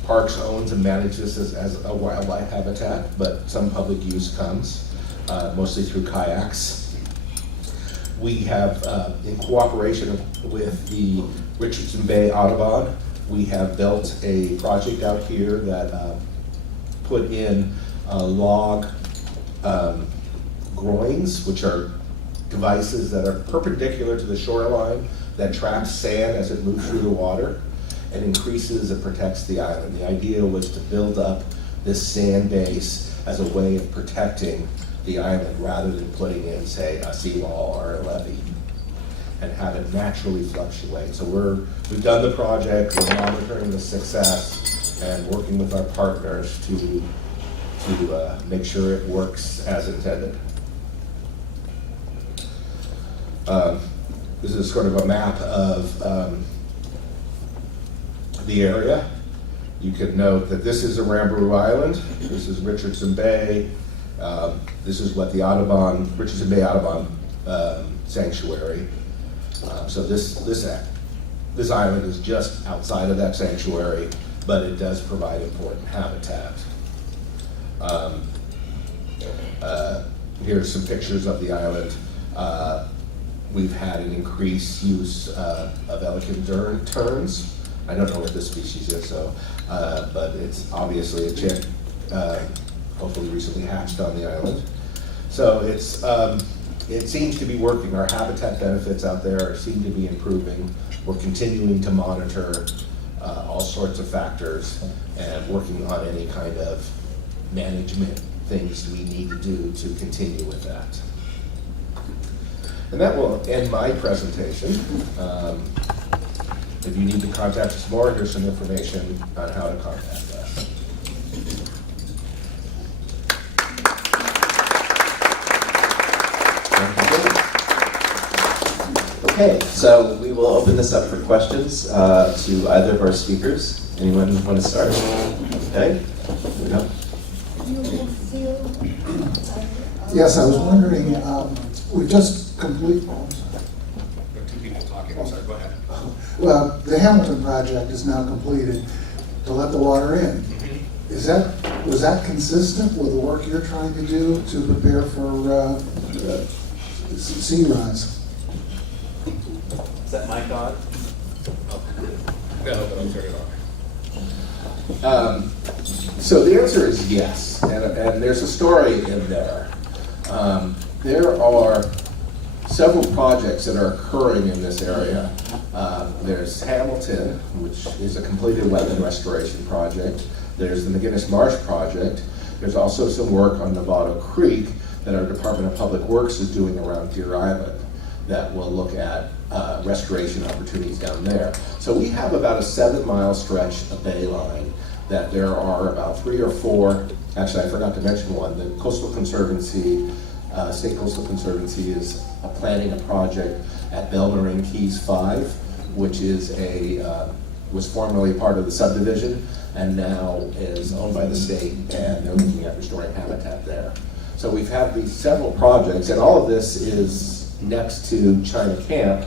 Parks owns and manages this as a wildlife habitat, but some public use comes, mostly through kayaks. We have, in cooperation with the Richardson Bay Audubon, we have built a project out here that put in log groins, which are devices that are perpendicular to the shoreline that traps sand as it moves through the water and increases and protects the island. The idea was to build up this sand base as a way of protecting the island rather than putting in, say, a seawall or a levee, and have it naturally fluctuate. So we've done the project, we're monitoring the success and working with our partners to make sure it works as intended. This is sort of a map of the area. You could note that this is Arambaroo Island, this is Richardson Bay, this is what the Richardson Bay Audubon Sanctuary. So this island is just outside of that sanctuary, but it does provide important habitat. Here's some pictures of the island. We've had an increased use of elegant terns. I don't know what this species is, but it's obviously a chick, hopefully recently hatched on the island. So it seems to be working. Our habitat benefits out there seem to be improving. We're continuing to monitor all sorts of factors and working on any kind of management things we need to do to continue with that. And that will end my presentation. If you need to contact us more, here's some information on how to contact us. Okay, so we will open this up for questions to either of our speakers. Anyone want to start? Okay. No? Yes, I was wondering, we've just completed. Two people talking, I'm sorry, go ahead. Well, the Hamilton project is now completed to let the water in. Was that consistent with the work you're trying to do to prepare for sea rise? Is that mic on? No, but I'll turn it on. So the answer is yes, and there's a story in there. There are several projects that are occurring in this area. There's Hamilton, which is a completed wetland restoration project. There's the McGinnis Marsh project. There's also some work on Novato Creek that our Department of Public Works is doing around Deer Island that will look at restoration opportunities down there. So we have about a 7-mile stretch of bay line that there are about 3 or 4, actually I forgot to mention one, the Coastal Conservancy, State Coastal Conservancy is planning a project at Marin Keys 5, which is was formerly part of the subdivision and now is owned by the state, and they're looking at restoring habitat there. So we've had these several projects, and all of this is next to China Camp,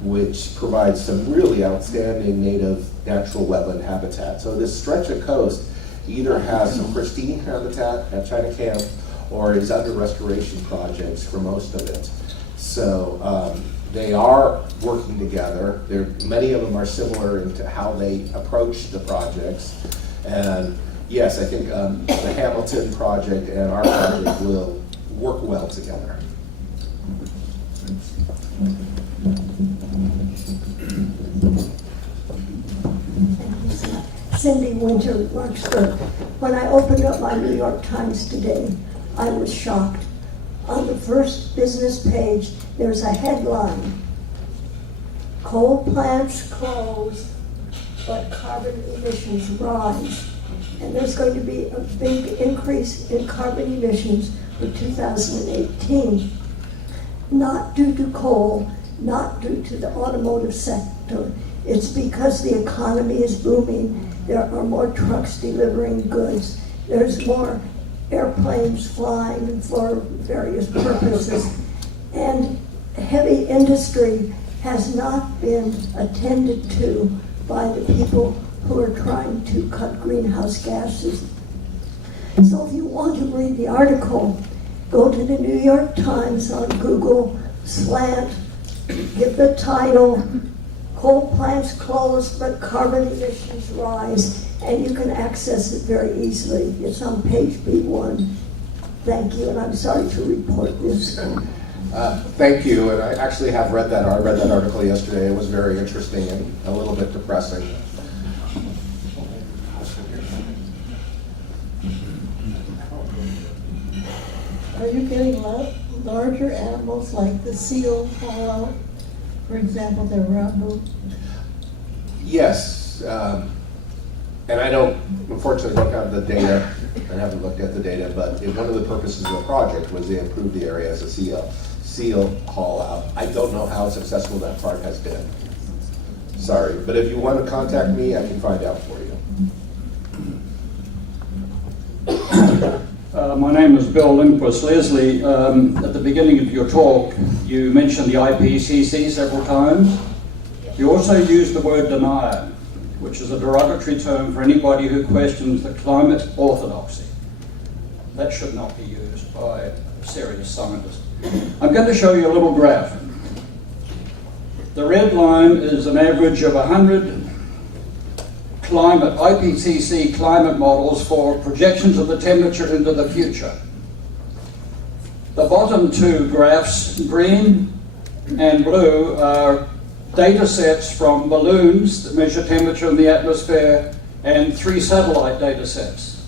which provides some really outstanding native natural wetland habitat. So this stretch of coast either has some pristine habitat at China Camp or is under restoration projects for most of it. So they are working together. Many of them are similar into how they approach the projects. And yes, I think the Hamilton project and our project will work well together. Cindy Winter, Larkspur. When I opened up my New York Times today, I was shocked. On the first business page, there's a headline: coal plants close, but carbon emissions rise. And there's going to be a big increase in carbon emissions for 2018. Not due to coal, not due to the automotive sector. It's because the economy is booming. There are more trucks delivering goods. There's more airplanes flying for various purposes. And heavy industry has not been attended to by the people who are trying to cut greenhouse gases. So if you want to read the article, go to the New York Times on Google, slant, give the title, coal plants close but carbon emissions rise, and you can access it very easily. It's on page B1. Thank you, and I'm sorry to report this. Thank you, and I actually have read that. I read that article yesterday. It was very interesting and a little bit depressing. Are you getting larger animals like the seal hollow? For example, the rabu? Yes, and I unfortunately don't have the data. I haven't looked at the data, but one of the purposes of the project was to improve the area as a seal haul out. I don't know how successful that part has been. Sorry, but if you want to contact me, I can find out for you. My name is Bill Lindquist. Leslie, at the beginning of your talk, you mentioned the IPCC several times. You also used the word denier, which is a derogatory term for anybody who questions the climate orthodoxy. That should not be used by a serious scientist. I'm going to show you a little graph. The red line is an average of 100 IPCC climate models for projections of the temperature into the future. The bottom two graphs, green and blue, are data sets from balloons that measure temperature in the atmosphere and 3 satellite data sets.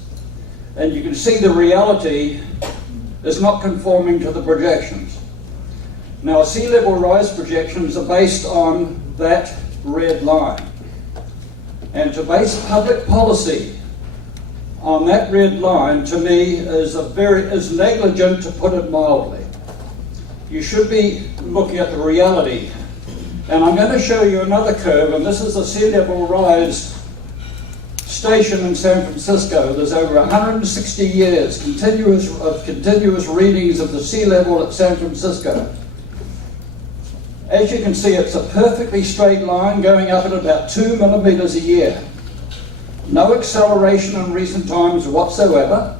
And you can see the reality is not conforming to the projections. Now, sea level rise projections are based on that red line. And to base public policy on that red line, to me, is negligent, to put it mildly. You should be looking at the reality. And I'm going to show you another curve, and this is a sea level rise station in San Francisco. There's over 160 years continuous readings of the sea level at San Francisco. As you can see, it's a perfectly straight line going up at about 2 millimeters a year. No acceleration in recent times whatsoever,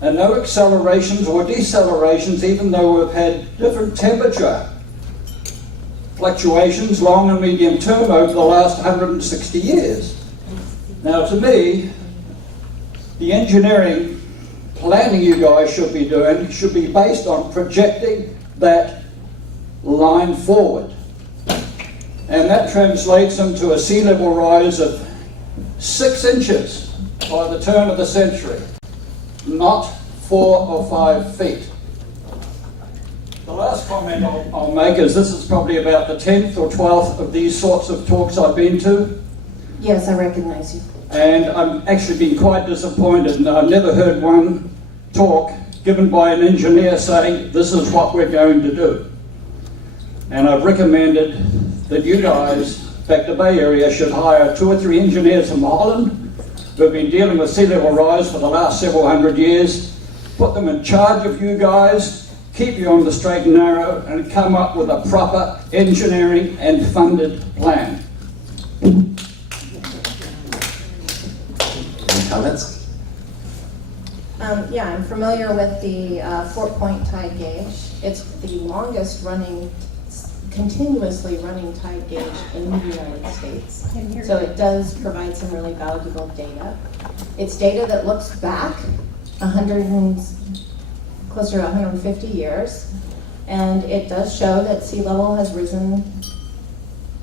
and no accelerations or decelerations, even though we've had different temperature fluctuations, long and medium term, over the last 160 years. Now, to me, the engineering planning you guys should be doing should be based on projecting that line forward. And that translates into a sea level rise of 6 inches by the turn of the century, not 4 or 5 feet. The last comment I'll make is this is probably about the 10th or 12th of these sorts of talks I've been to. Yes, I recognize you. And I'm actually been quite disappointed, and I've never heard one talk given by an engineer saying this is what we're going to do. And I've recommended that you guys, in fact the Bay Area, should hire 2 or 3 engineers from Holland who have been dealing with sea level rise for the last several hundred years, put them in charge of you guys, keep you on the straight and narrow, and come up with a proper engineering and funded plan. Any comments? Yeah, I'm familiar with the Fort Point tide gauge. It's the longest running, continuously running tide gauge in the United States. So it does provide some really valuable data. It's data that looks back closer to 150 years, and it does show that sea level has risen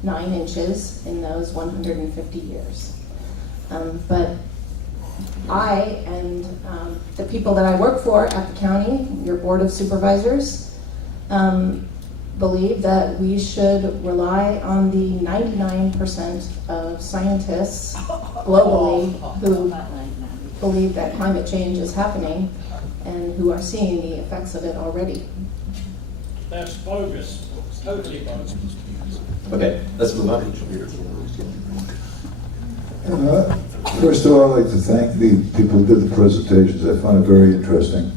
9 inches in those 150 years. But I and the people that I work for at the county, your board of supervisors, believe that we should rely on the 99% of scientists globally who believe that climate change is happening and who are seeing the effects of it already. That's bogus. It's totally bogus. Okay, let's move on. First of all, I'd like to thank the people who did the presentations. I found it very interesting.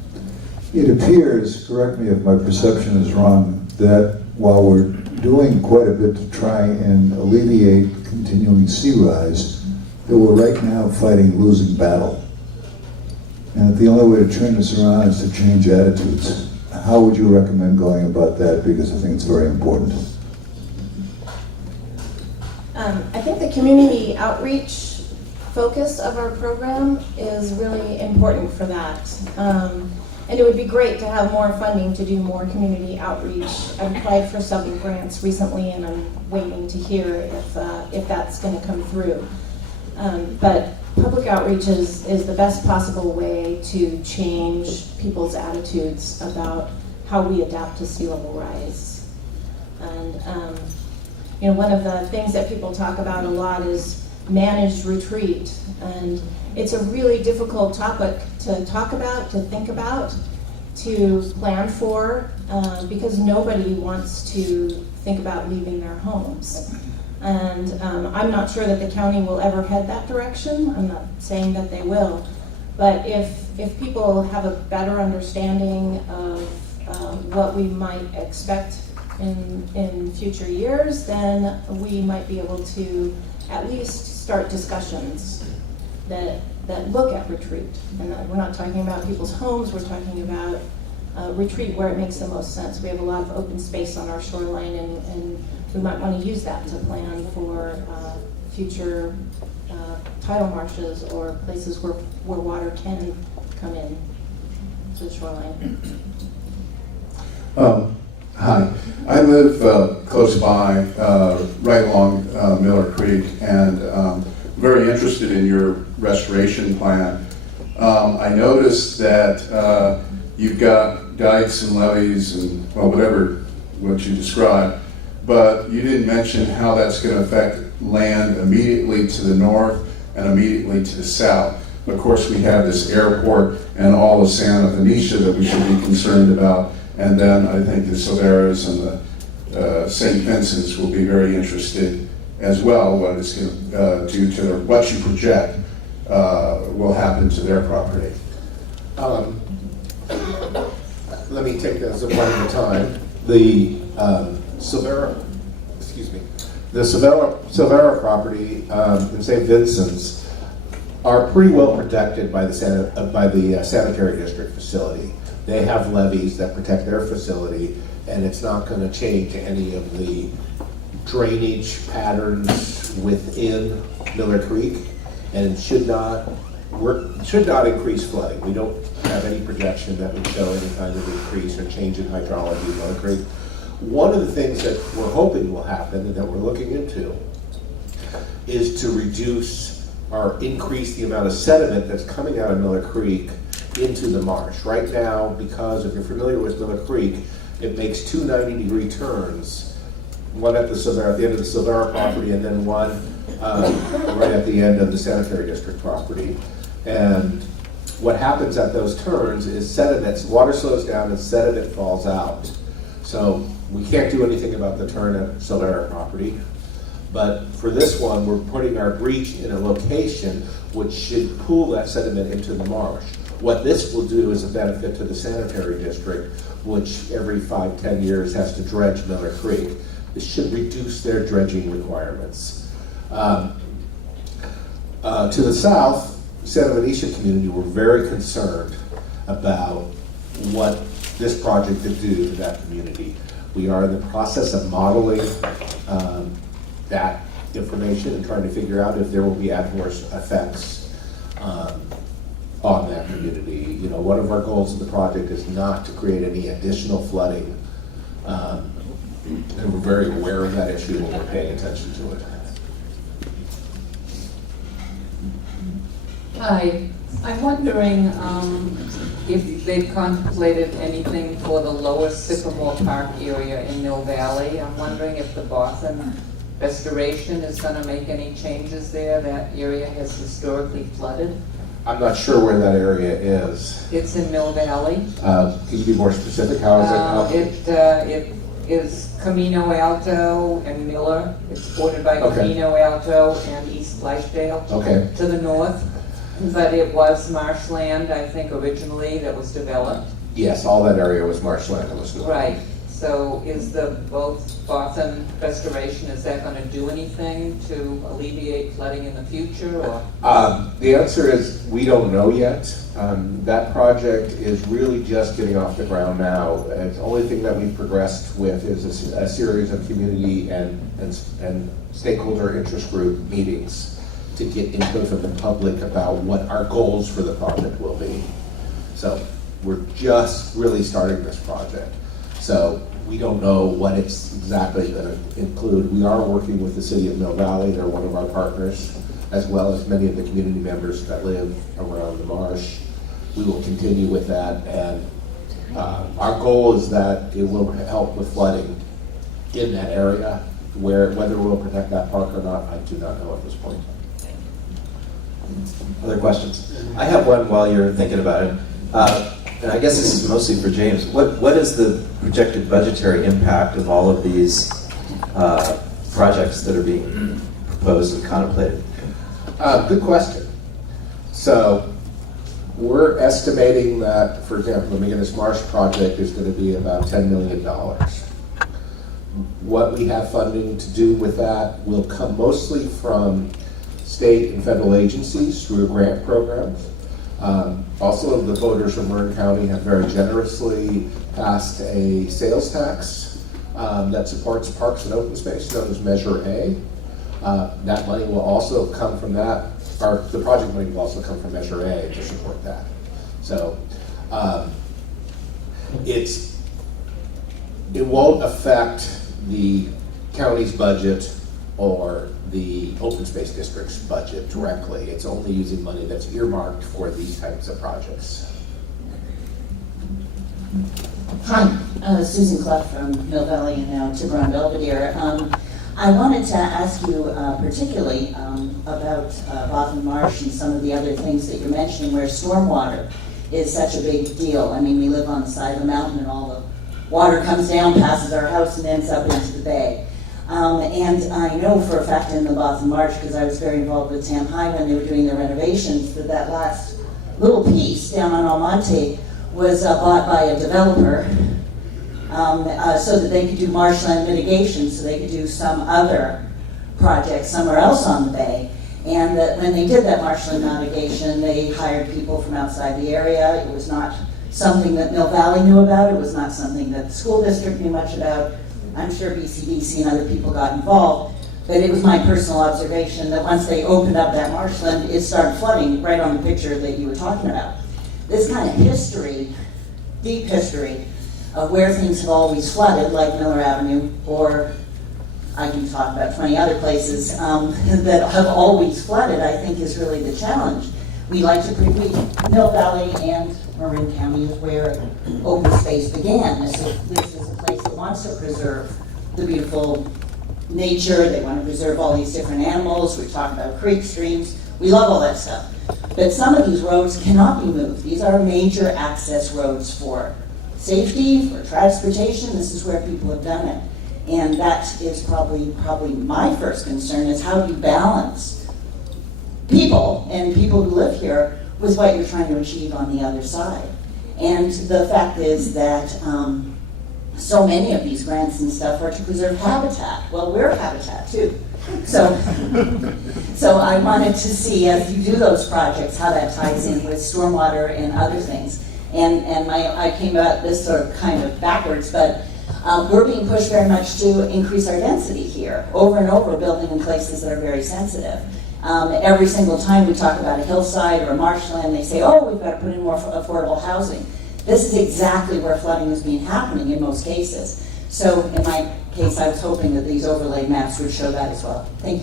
It appears, correct me if my perception is wrong, that while we're doing quite a bit to try and alleviate continuing sea rise, that we're right now fighting a losing battle. And that the only way to turn this around is to change attitudes. How would you recommend going about that? Because I think it's very important. I think the community outreach focus of our program is really important for that. And it would be great to have more funding to do more community outreach. I've applied for several grants recently, and I'm waiting to hear if that's going to come through. But public outreach is the best possible way to change people's attitudes about how we adapt to sea level rise. And one of the things that people talk about a lot is managed retreat. And it's a really difficult topic to talk about, to think about, to plan for, because nobody wants to think about leaving their homes. And I'm not sure that the county will ever head that direction. I'm not saying that they will. But if people have a better understanding of what we might expect in future years, then we might be able to at least start discussions that look at retreat. And that we're not talking about people's homes, we're talking about retreat where it makes the most sense. We have a lot of open space on our shoreline, and we might want to use that to plan for future tidal marshes or places where water can come in to the shoreline. Hi, I live close by, right along Miller Creek, and very interested in your restoration plan. I noticed that you've got dikes and levees and, well, what you described, but you didn't mention how that's going to affect land immediately to the north and immediately to the south. Of course, we have this airport and all of Santa Felicia that we should be concerned about. And then I think the Silveras and the St. Vincent's will be very interested as well, what it's going to do to what you project will happen to their property. Let me take this one at a time. The Silvera property in St. Vincent's are pretty well protected by the sanitary district facility. They have levees that protect their facility, and it's not going to change any of the drainage patterns within Miller Creek, and it should not increase flooding. We don't have any projection that would show any kind of increase or change in hydrology in Miller Creek. One of the things that we're hoping will happen and that we're looking into is to reduce or increase the amount of sediment that's coming out of Miller Creek into the marsh. Right now, because if you're familiar with Miller Creek, it makes two 90-degree turns, one at the end of the Silvera property and then one right at the end of the sanitary district property. And what happens at those turns is water slows down and sediment falls out. So we can't do anything about the turn at Silvera property. But for this one, we're putting our breach in a location which should pull that sediment into the marsh. What this will do is a benefit to the sanitary district, which every 5-10 years has to dredge Miller Creek. This should reduce their dredging requirements. To the south, Santa Benicia community were very concerned about what this project could do to that community. We are in the process of modeling that information and trying to figure out if there will be adverse effects on that community. You know, one of our goals of the project is not to create any additional flooding, and we're very aware of that issue and we're paying attention to it. Hi, I'm wondering if they've contemplated anything for the lower Sycamore Park area in Mill Valley. I'm wondering if the Boston restoration is going to make any changes there. That area has historically flooded. I'm not sure where that area is. It's in Mill Valley. Can you be more specific? How is It is Camino Alto and Miller. It's bordered by Camino Alto and East Blythedale to the north. But it was marshland, I think, originally that was developed. Yes, all that area was marshland. Right. So is the both Boston restoration, is that going to do anything to alleviate flooding in the future? Or? The answer is we don't know yet. That project is really just getting off the ground now. And the only thing that we've progressed with is a series of community and stakeholder interest group meetings to get input from the public about what our goals for the project will be. So we're just really starting this project. So we don't know what it's exactly going to include. We are working with the city of Mill Valley. They're one of our partners, as well as many of the community members that live around the marsh. We will continue with that, and our goal is that it will help with flooding in that area. Whether we'll protect that park or not, I do not know at this point. Other questions? I have one while you're thinking about it. And I guess this is mostly for James. What is the projected budgetary impact of all of these projects that are being proposed and contemplated? Good question. So we're estimating that, for example, the McGinnis Marsh project is going to be about $10 million. What we have funding to do with that will come mostly from state and federal agencies through grant programs. Also, the voters from Marin County have very generously passed a sales tax that supports parks and open space, known as Measure A. That money will also come from that, or the project money will also come from Measure A to support that. So it won't affect the county's budget or the open space district's budget directly. It's only using money that's earmarked for these types of projects. Hi, Susan Clough from Mill Valley and now Tiburon Belvedere. I wanted to ask you particularly about Botham Marsh and some of the other things that you're mentioning where stormwater is such a big deal. I mean, we live on the side of the mountain and all the water comes down, passes our house and ends up into the bay. And I know for a fact in the Botham Marsh, because I was very involved with Tam High when they were doing their renovations, that last little piece down on Almonte was bought by a developer so that they could do marshland mitigation, so they could do some other project somewhere else on the bay. And that when they did that marshland mitigation, they hired people from outside the area. It was not something that Mill Valley knew about. It was not something that the school district knew much about. I'm sure BCDC and other people got involved, but it was my personal observation that once they opened up that marshland, it started flooding right on the picture that you were talking about. This kind of history, deep history, of where things have always flooded, like Miller Avenue, or I can talk about 20 other places that have always flooded, I think is really the challenge. We like to Mill Valley and Marin County is where open space began. This is a place that wants to preserve the beautiful nature. They want to preserve all these different animals. We talk about creeks, streams. We love all that stuff. But some of these roads cannot be moved. These are major access roads for safety, for transportation. This is where people have done it. And that is probably my first concern, is how do you balance people and people who live here with what you're trying to achieve on the other side. And the fact is that so many of these grants and stuff are to preserve habitat. Well, we're habitat too. So I wanted to see, as you do those projects, how that ties in with stormwater and other things. And I came at this sort of kind of backwards, but we're being pushed very much to increase our density here, over and over, building in places that are very sensitive. Every single time we talk about a hillside or a marshland, they say, oh, we've got to put in more affordable housing. This is exactly where flooding is being happening in most cases. So in my case, I was hoping that these overlay maps would show that as well. Thank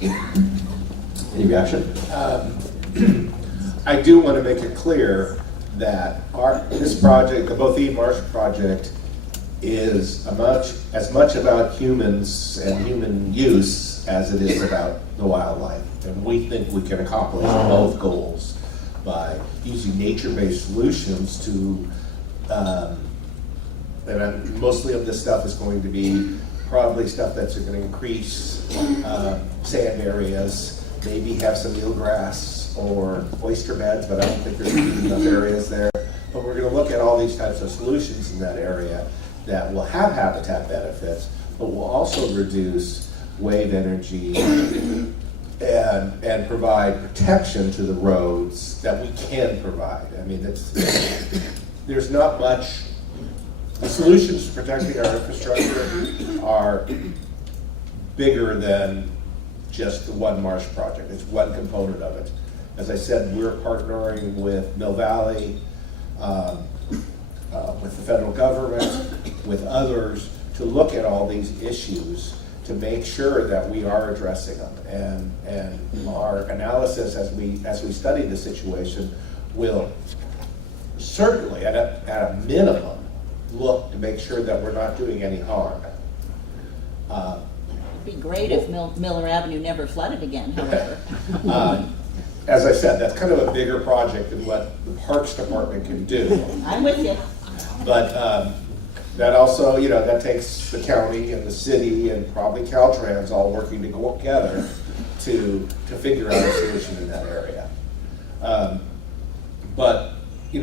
you. Any reaction? I do want to make it clear that this project, the Bothie Marsh project, is as much about humans and human use as it is about the wildlife. And we think we can accomplish both goals by using nature-based solutions to, and mostly of this stuff is going to be probably stuff that's going to increase sand areas, maybe have some eelgrass or oyster beds, but I don't think there's going to be enough areas there. But we're going to look at all these types of solutions in that area that will have habitat benefits, but will also reduce wave energy and provide protection to the roads that we can provide. I mean, there's not much. The solutions to protecting our infrastructure are bigger than just the one marsh project. It's one component of it. As I said, we're partnering with Mill Valley, with the federal government, with others, to look at all these issues to make sure that we are addressing them. And our analysis as we study the situation will certainly, at a minimum, look to make sure that we're not doing any harm. It'd be great if Miller Avenue never flooded again, however. As I said, that's kind of a bigger project than what the Parks Department can do. I'm with you. But that also, that takes the county and the city and probably Caltrans all working together to figure out a solution in that area. But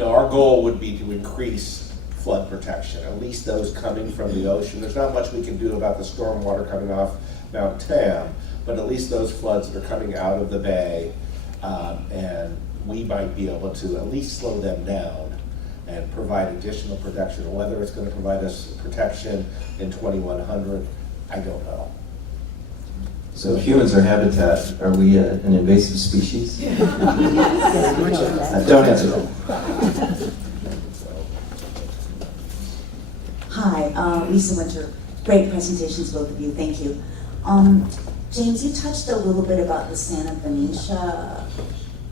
our goal would be to increase flood protection, at least those coming from the ocean. There's not much we can do about the stormwater coming off Mount Tam, but at least those floods that are coming out of the bay, and we might be able to at least slow them down and provide additional protection. Whether it's going to provide us protection in 2100, I don't know. So if humans are habitat, are we an invasive species? Don't answer that. Hi, Lisa Winter. Great presentations, both of you. Thank you. James, you touched a little bit about the Santa Venetia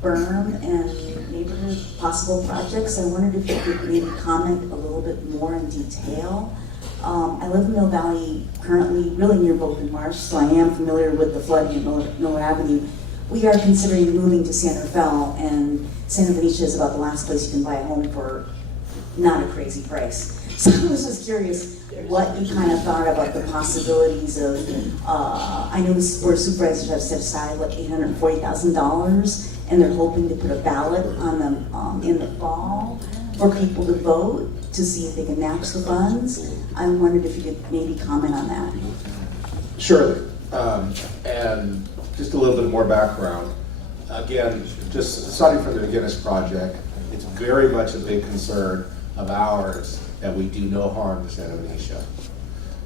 berm and neighborhood possible projects. I wondered if you could maybe comment a little bit more in detail. I live in Mill Valley currently, really near Bolton Marsh, so I am familiar with the flooding at Miller Avenue. We are considering moving to Santa Fe, and Santa Venetia is about the last place you can buy a home for not a crazy price. So I was just curious what you kind of thought about the possibilities of, I know the board of supervisors have set aside like $840,000, and they're hoping to put a ballot on them in the fall for people to vote to see if they can match the funds. I wondered if you could maybe comment on that. Surely. And just a little bit more background. Again, just starting from the McGinnis project, it's very much a big concern of ours that we do no harm to Santa Venetia.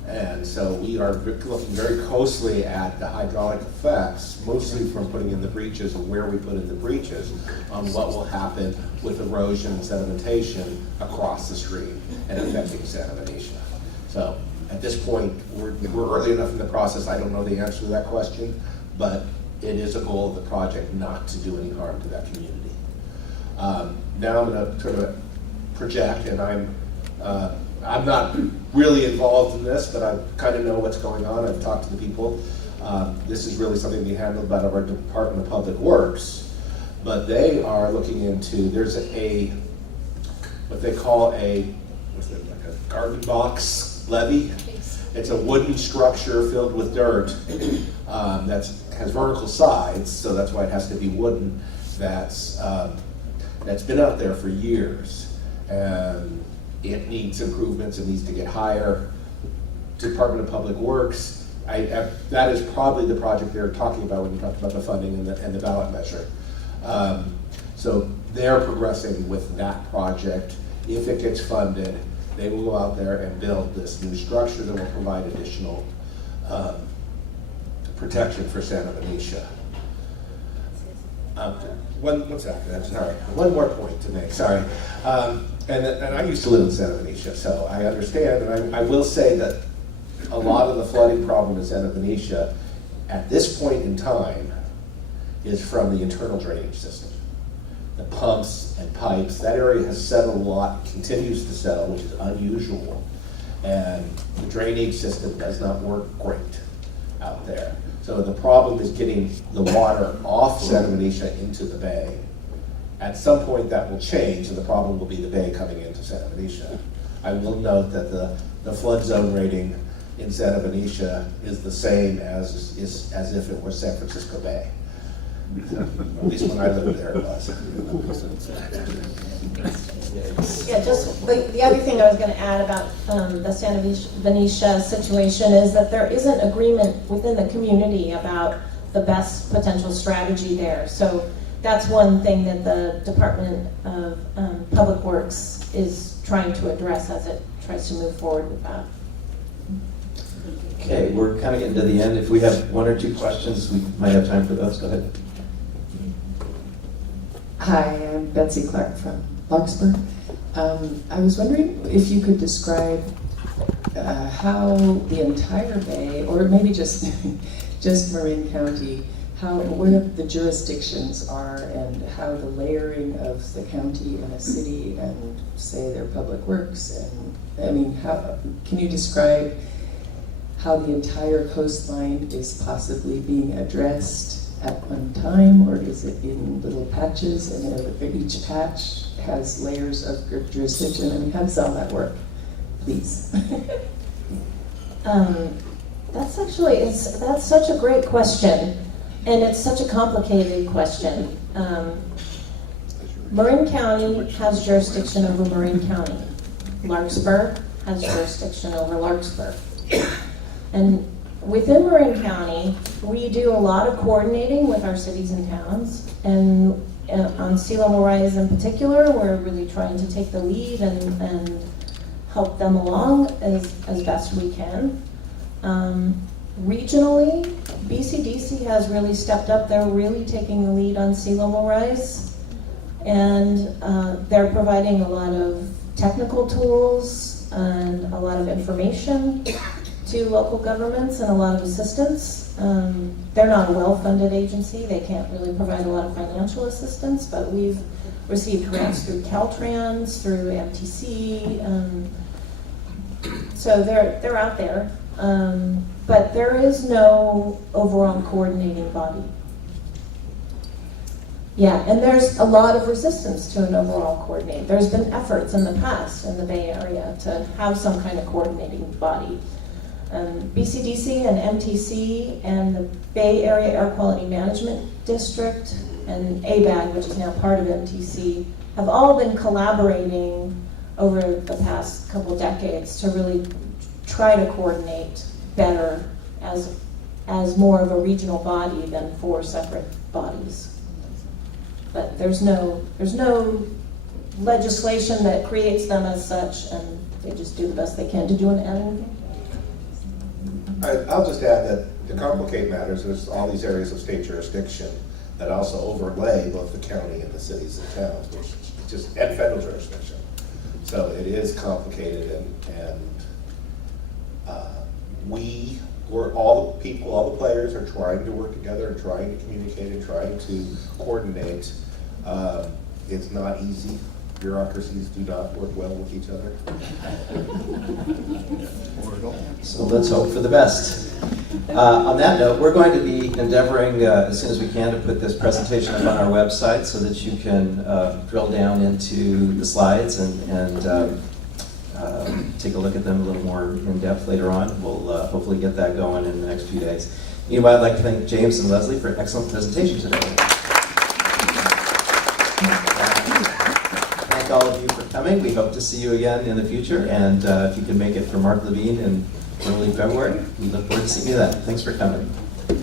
And so we are looking very closely at the hydraulic effects, mostly from putting in the breaches and where we put in the breaches, on what will happen with erosion and sedimentation across the stream and affecting Santa Venetia. So at this point, we're early enough in the process, I don't know the answer to that question, but it is a goal of the project not to do any harm to that community. Now I'm going to sort of project, and I'm not really involved in this, but I kind of know what's going on. I've talked to the people. This is really something to be handled by our Department of Public Works, but they are looking into, there's what they call a garden box levee. It's a wooden structure filled with dirt that has vertical sides, so that's why it has to be wooden. That's been out there for years, and it needs improvements. It needs to get higher. Department of Public Works, that is probably the project they were talking about when you talked about the funding and the ballot measure. So they're progressing with that project. If it gets funded, they will go out there and build this new structure that will provide additional protection for Santa Venetia. One more point to make, sorry. And I used to live in Santa Venetia, so I understand, and I will say that a lot of the flooding problem in Santa Venetia at this point in time is from the internal drainage system. The pumps and pipes, that area has settled a lot, continues to settle, which is unusual. And the drainage system does not work great out there. So the problem is getting the water off Santa Venetia into the bay. At some point that will change, and the problem will be the bay coming into Santa Venetia. I will note that the flood zone rating in Santa Venetia is the same as if it were San Francisco Bay. At least when I lived there, it was. Yeah, just the other thing I was going to add about the Santa Venetia situation is that there isn't agreement within the community about the best potential strategy there. So that's one thing that the Department of Public Works is trying to address as it tries to move forward with that. Okay, we're kind of getting to the end. If we have one or two questions, we might have time for those. Go ahead. Hi, I'm Betsy Clark from Larkspur. I was wondering if you could describe how the entire bay, or maybe just just Marin County, where the jurisdictions are and how the layering of the county and a city and say their public works, and I mean, can you describe how the entire coastline is possibly being addressed at one time, or is it in little patches, and each patch has layers of jurisdiction? I mean, how does all that work, please? That's such a great question, and it's such a complicated question. Marin County has jurisdiction over Marin County. Larkspur has jurisdiction over Larkspur. And within Marin County, we do a lot of coordinating with our cities and towns, and on sea level rise in particular, we're really trying to take the lead and help them along as best we can. Regionally, BCDC has really stepped up. They're really taking the lead on sea level rise, and they're providing a lot of technical tools and a lot of information to local governments and a lot of assistance. They're not a well-funded agency. They can't really provide a lot of financial assistance, but we've received grants through Caltrans, through MTC, so they're out there. But there is no overall coordinating body. Yeah, and there's a lot of resistance to an overall coordinating. There's been efforts in the past in the Bay Area to have some kind of coordinating body. BCDC and MTC and the Bay Area Air Quality Management District and ABAG, which is now part of MTC, have all been collaborating over the past couple decades to really try to coordinate better as more of a regional body than 4 separate bodies. But there's no legislation that creates them as such, and they just do the best they can to do an anything. I'll just add that to complicate matters, there's all these areas of state jurisdiction that also overlay both the county and the cities and towns, and federal jurisdiction. So it is complicated, and all the people, all the players are trying to work together and trying to communicate and trying to coordinate. It's not easy. Bureaucracies do not work well with each other. So let's hope for the best. On that note, we're going to be endeavoring as soon as we can to put this presentation up on our website so that you can drill down into the slides and take a look at them a little more in depth later on. We'll hopefully get that going in the next few days. Anyway, I'd like to thank James and Leslie for an excellent presentation today. Thank all of you for coming. We hope to see you again in the future, and if you can make it for Mark Levine in early February, we look forward to seeing you then. Thanks for coming.